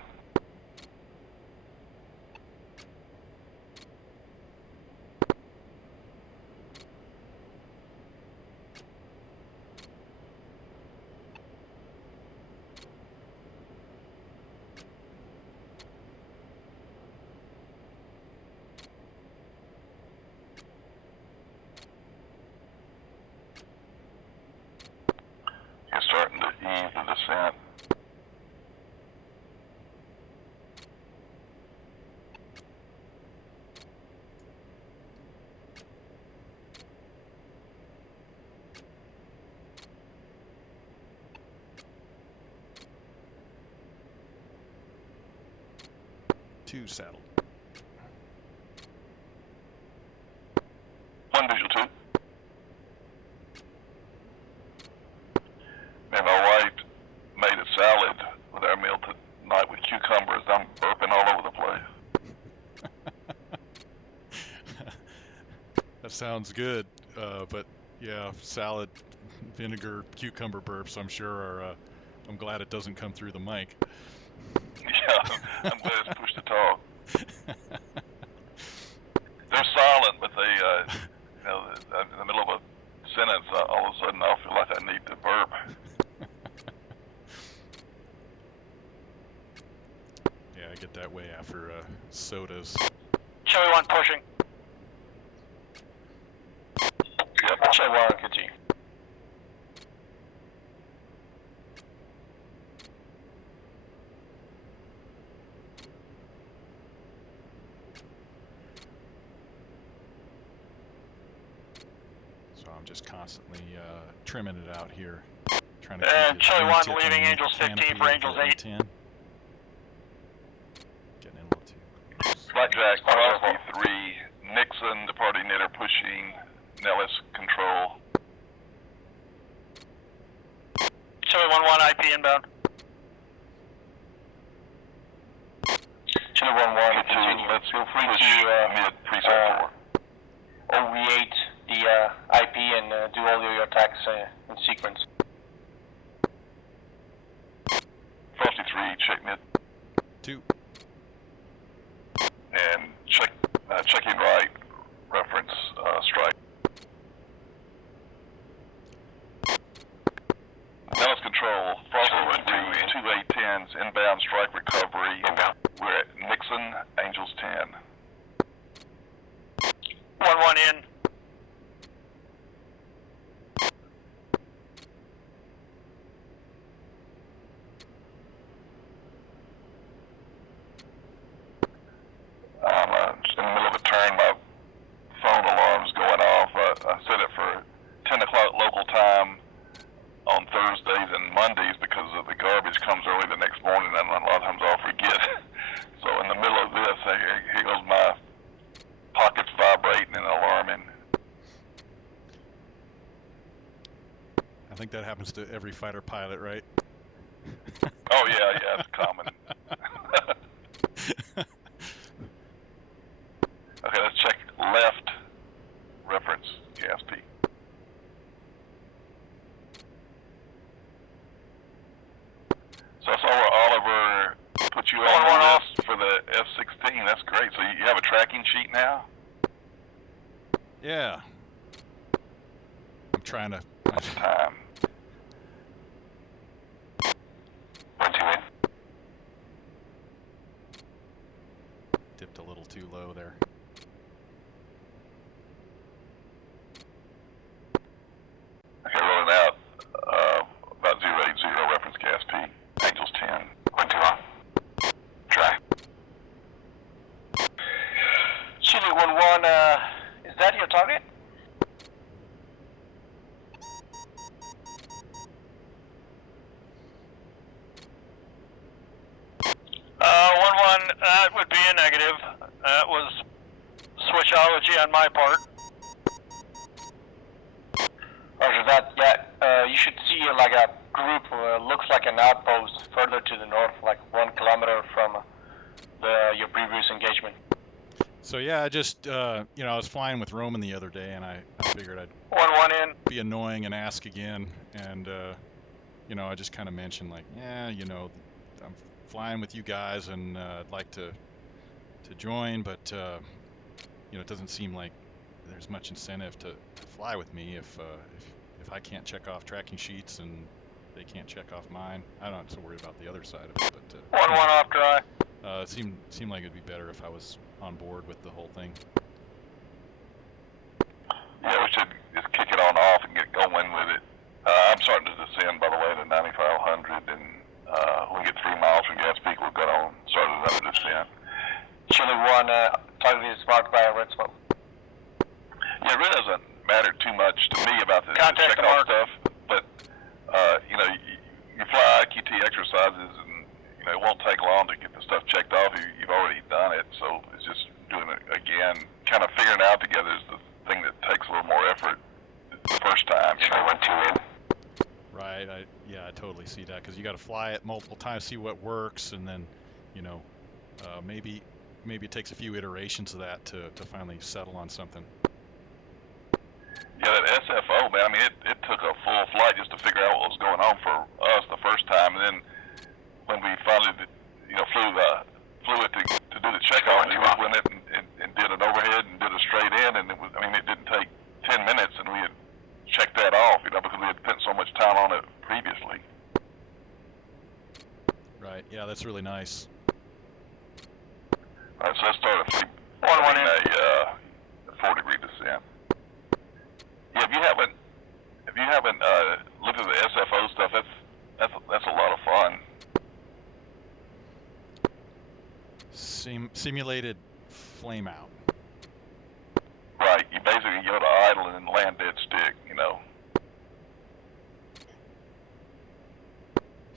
You're starting to ease the descent. Two saddled. 1 visual 2. Man, my wife made a salad with our meal tonight with cucumbers. I'm burping all over the place. That sounds good, but yeah, salad, vinegar, cucumber burps, I'm sure are, I'm glad it doesn't come through the mic. Yeah, I'm glad it's push to talk. They're silent, but they, you know, in the middle of a sentence, all of a sudden I'll feel like I need to burp. Yeah, I get that way after sodas. Chile 1 pushing. Yep. Chile 1, continue. So I'm just constantly trimming it out here, trying to And keep the Chile 1 wingtip leaving underneath Angels the 15 canopy for of Angels the 8. 10. Getting in a little too close. Blackjack, Crosby 3, Nixon, departing knitter, pushing, Nellis, control. Chile 1-1 IP inbound. Chili 1-1, continue. Let's Feel free push to mid preset 4. OV8 the IP and do all your attacks in sequence. Frosty 3, check mid. 2. And checking right, reference strike. Dallas Control, Frosty 3, 2 A-10s, inbound strike recovery. We're at Nixon, Angels 10. 1-1 in. Just in the middle of a turn, my phone alarm's going off. I set it for 10 o'clock local time on Thursdays and Mondays because of the garbage comes early the next morning, and a lot of times I'll forget. So in the middle of this, here goes my pockets vibrating and alarming. I think that happens to every fighter pilot, right? Oh yeah, it's common. Okay, let's check left reference gas P. So I saw where Oliver put you on the list for the F-16. That's great. So you have a tracking sheet now? Yeah. I'm trying to... What's the time? 1, 2, in. Dipped a little too low there. Okay, rolling out. About 080, reference gas P. Angels 10. 1, 2 on. Try. Chili 1-1, is that your target? That would be a negative. That was switchology on my part. Roger that, yeah, you should see like a group, looks like an outpost further to the north, like 1 kilometer from your previous engagement. So yeah, I just, I was flying with Roman the other day, and I figured I'd 1-1 in. be annoying and ask again. And, I just kind of mentioned, like, yeah, I'm flying with you guys, and I'd like to join, but, it doesn't seem like there's much incentive to fly with me if I can't check off tracking sheets and they can't check off mine. I'm not so worried about the other side of it, but 1-1 off dry. it seemed like it'd be better if I was on board with the whole thing. Yeah, we should just kick it on off and get going with it. I'm starting to descend, by the way, to 9500, and when we get 3 miles from gas peak, we'll go on, start another descent. Chili 1, target is marked by a red smoke. Yeah, it really doesn't matter too much to me about the Contact the check-off mark. stuff, but, you fly IQT exercises, and, it won't take long to get the stuff checked off. You've already done it, so it's just doing it again. Kind of figuring it out together is the thing that takes a little more effort the first time. I went 2 in. Right. I totally see that, because you got to fly it multiple times, see what works, and then, maybe it takes a few iterations of that to finally settle on something. Yeah, that SFO, man, I mean, it took a full flight just to figure out what was going on for us the first time, and then when we finally, flew it to do the checkoff, we went it and did an overhead and did a straight in, and it didn't take 10 minutes, and we had checked that off, because we had spent so much time on it previously. Right. Yeah, that's really nice. All right, so let's start a 4-degree descent. Yeah, if you haven't looked at the SFO stuff, that's a lot of fun. Simulated flame out. Right, you basically go to idle and then land dead stick,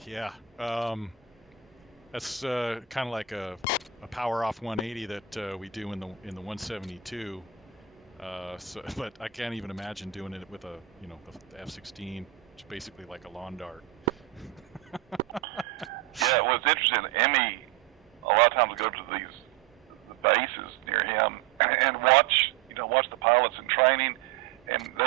Yeah. That's kind of like a power off 180 that we do in the 172. But I can't even imagine doing it with the F-16, which is basically like a lawn dart. Yeah, what's interesting, Emmy, a lot of times we go to these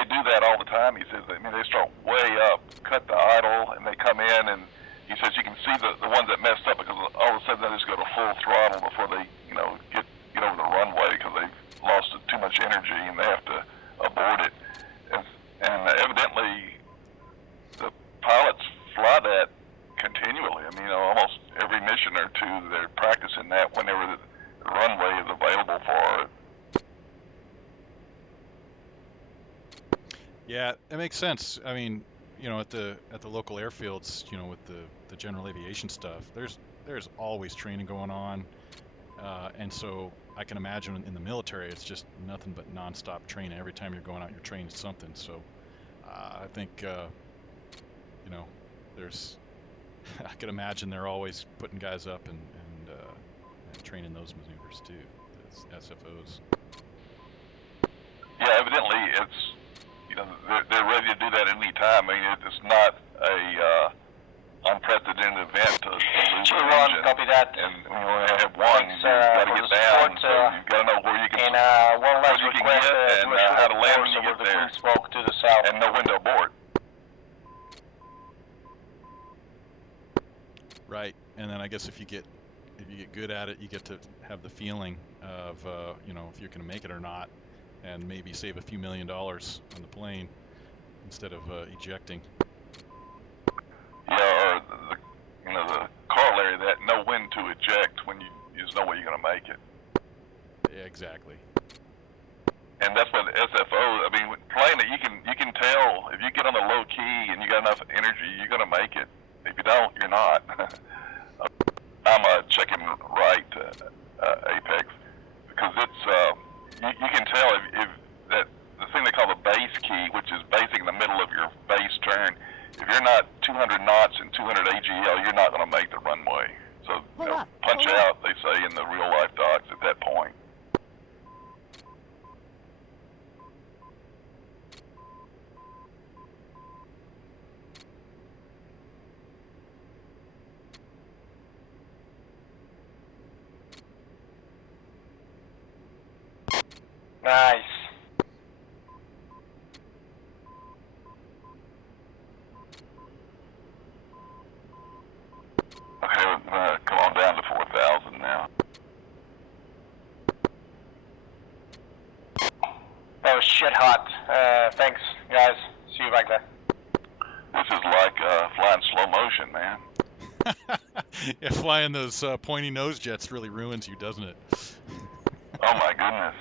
they do that all the time. He says, I mean, they start way up, cut the idle, and they come in, and he says you can see the ones that messed up because all of a sudden they just go to full throttle before they, you know, get over the runway because they've lost too much energy and they have to abort it. And evidently, the pilots fly that continually. I mean, almost every mission or two, they're practicing that whenever the runway is available for it. Yeah, it makes sense. I mean, you know, at the local airfields, you know, with the general aviation stuff, there's always training going on, and so I can imagine in the military, it's just nothing but nonstop training. Every time you're going out, you're training something. So I think, you know, there's I can imagine they're always putting guys up and training those maneuvers too, the SFOs. Yeah, evidently it's, you know, they're ready to do that any time. I mean, it's not a unprecedented event to lose an engine. Copy that. And when you only have one, you've got to get down, so you've got to know where you can, one last where you can request, get and how to land when you get the there, smoke to the south. and know when to abort. Right, and then I guess if you get good at it, you get to have the feeling of you know, if you're going to make it or not, and maybe save a few $1 million on the plane instead of ejecting. Yeah, or the corollary of that, know when to eject when you just know where you're going to make it. Yeah, exactly. And that's what the SFO, I mean, playing it, you can tell if you get on the low key and you got enough energy, you're going to make it. If you don't, you're not. I'm checking right apex because it's you can tell if that the thing they call the base key, which is basing in the middle of your base turn. If you're not 200 knots and 200 AGL, you're not going to make the runway. So you know, punch out, they say in the real life docs at that point. Nice. Okay, we're gonna come on down to 4,000 now. That was shit hot. Thanks, guys. See you back there. This is like flying slow motion, man. Yeah, flying those pointy nose jets really ruins you, doesn't it? Oh my goodness.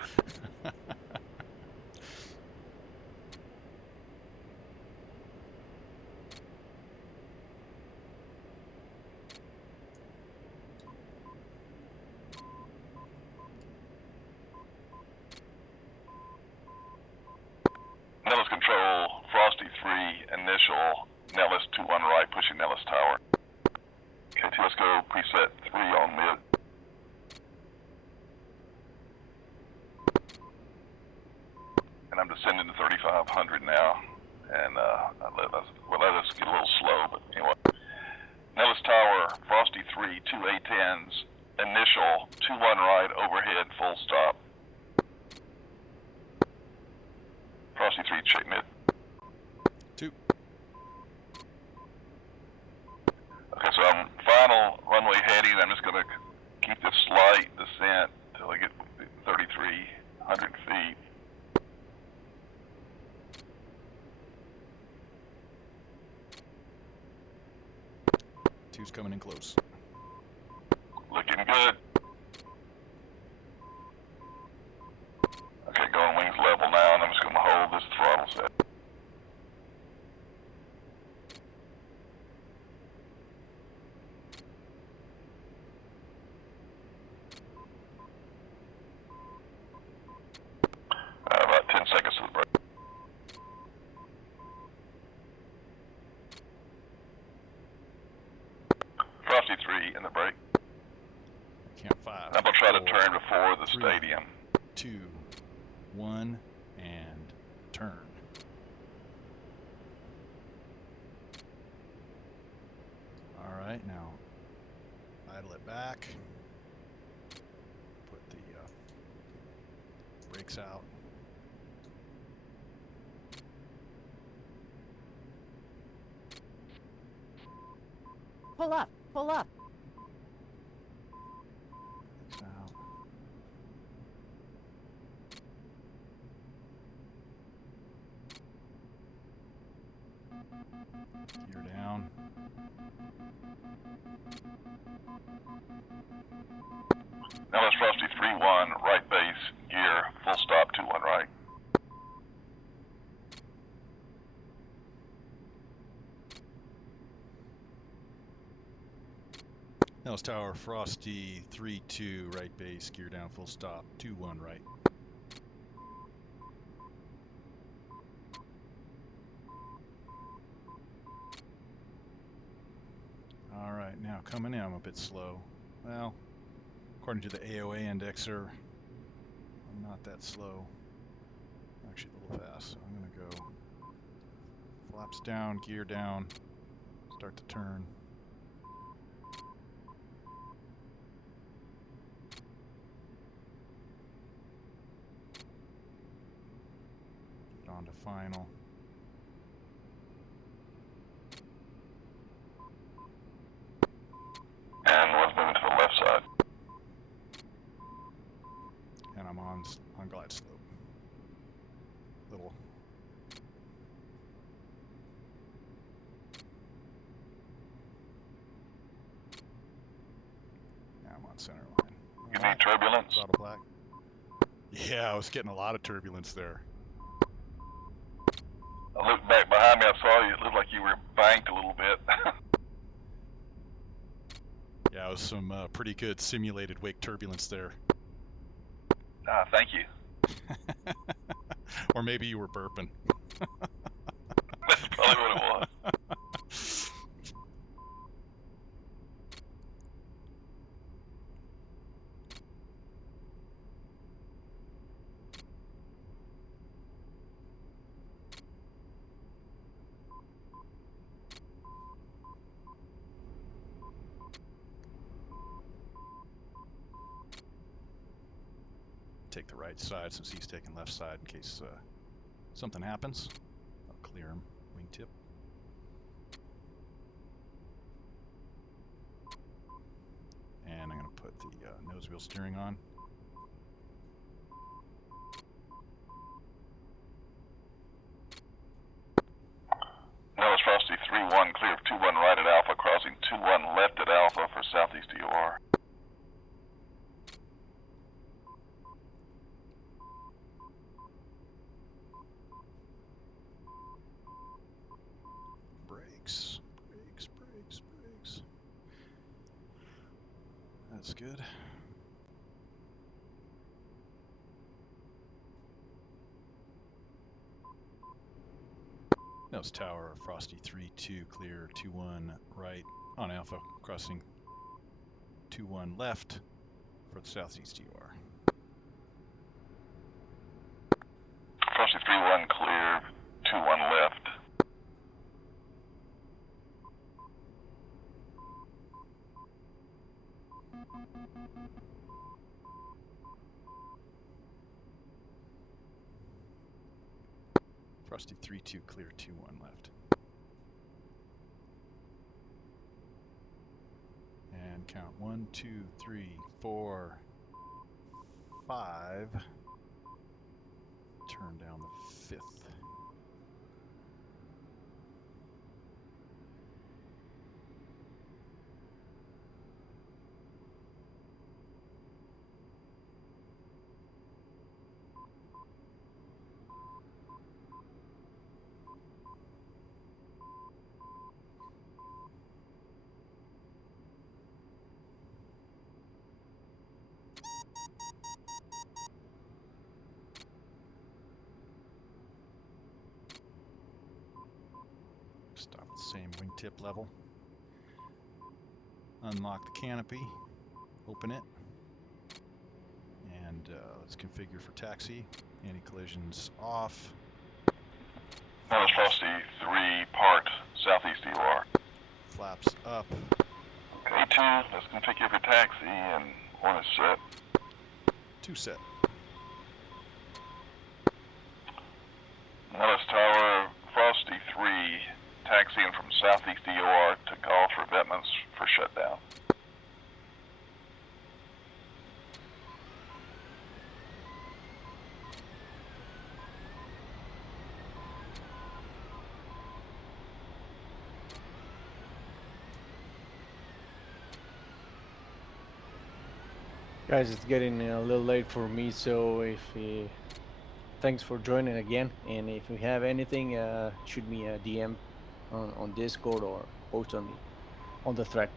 Nellis Control, Frosty 3, initial, Nellis 2-1 right, pushing Nellis Tower. KT, let's go preset 3 on mid. And I'm descending to 3,500 now, and let us get a little slow, but anyway. Nellis Tower, Frosty 3, 2 A10s, initial, 2-1 right, overhead, full stop. Frosty 3, check mid. 2. Okay, so I'm final runway heading. I'm just going to keep this slight descent until I get 3,300 feet. Two's coming in close. Looking good. Okay, going wings level now, and I'm just going to hold this throttle set. About 10 seconds to the break. Frosty 3 in the break. Camp 5. I'm going to try to 4, turn before the 3, stadium. 2, 1, and turn. All right, now idle it back. Put the brakes out. Pull up. Pull up. Out. Gear down. Now that's Frosty 3-1, right base, gear, full stop, 2-1 right. Nels Tower, Frosty 3-2, right base, gear down, full stop, 2-1 right. All right, now coming in, I'm a bit slow. Well, according to the AOA indexer, I'm not that slow. I'm actually a little fast, so I'm gonna go flaps down, gear down, start to turn. Get on to final. And one's moving to the left side. And I'm on glide slope. Little. Now I'm on center line. You need turbulence? Throttle black. Yeah, I was getting a lot of turbulence there. I looked back behind me, I saw you, it looked like you were banked a little bit. Yeah, it was some pretty good simulated wake turbulence there. Thank you. Or maybe you were burping. That's probably what it was. Take the right side since he's taking left side in case something happens. I'll clear him, wingtip. And I'm going to put the nose wheel steering on. Now it's Frosty 3-1, clear of 2-1 right at Alpha, crossing 2-1 left at Alpha for southeast DOR. Brakes. That's good. Nose Tower, Frosty 3-2, clear, 2-1 right on Alpha, crossing 2-1 left for the southeast DOR. Frosty 3-1, clear, 2-1 left. Frosty 3-2, clear, 2-1 left. And count 1, 2, 3, 4, 5. Turn down the 5th. Stop at the same wingtip level. Unlock the canopy, open it, and let's configure for taxi. Anti-collisions off. Now it's Frosty 3, parked, southeast DOR. Flaps up. Okay, 2, let's configure for taxi, and 1 is set. 2 set. Nellis Tower, Frosty 3, taxiing from southeast DOR to golf for Vetmans shut down. Guys, it's getting a little late for me, so if thanks for joining again. And if you have anything, shoot me a DM on Discord or post on the thread.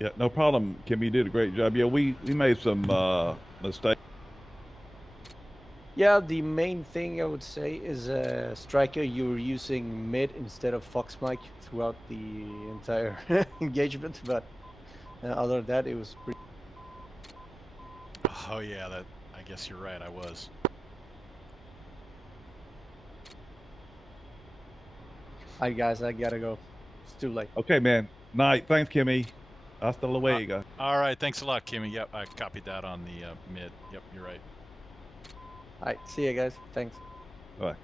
Yeah, no problem, Kim. You did a great job. Yeah, we made some mistakes. Yeah, the main thing I would say is Stryker, you were using mid instead of Fox mic throughout the entire engagement, but other than that, it was pretty. Oh yeah, that I guess you're right. I was. All right, guys, I gotta go. It's too late. Okay, man. Night. Thanks, Kimmy. Hasta luego. All right, thanks a lot, Kimmy. Yep, I copied that on the mid. Yep, you're right. All right, see you guys. Thanks. Bye.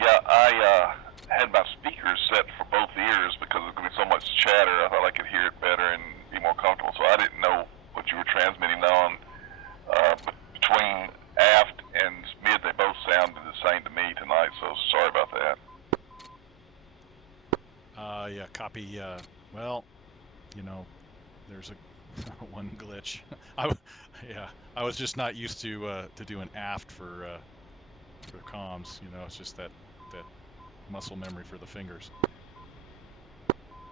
Yeah, I had my speakers set for both ears because there's going to be so much chatter. I thought I could hear it better and be more comfortable. So I didn't know what you were transmitting on. Between aft and mid, they both sounded the same to me tonight. So sorry about that. Yeah, copy. Well, you know, there's a one glitch. I was just not used to doing aft for comms. You know, it's just that muscle memory for the fingers.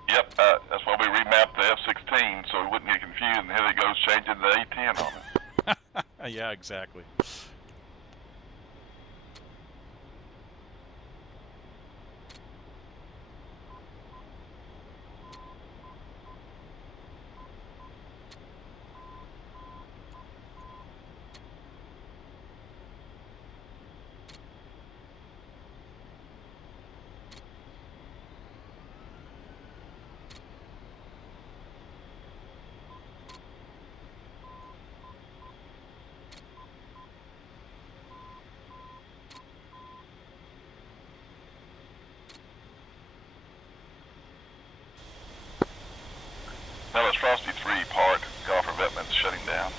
Yep, that's why we remapped the F-16 so we wouldn't get confused. And here they go changing the A-10 on it. Yeah, exactly. Now it's Frosty 3 Park, Golf Revetment's shutting down.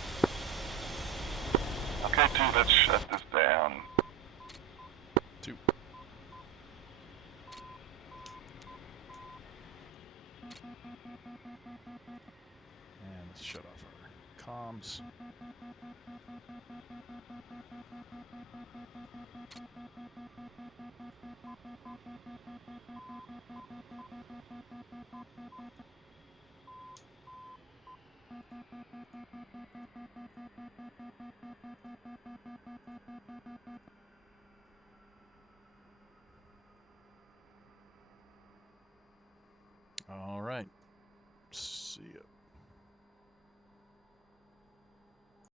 Okay, 2, let's shut this down. 2. And let's shut off our comms.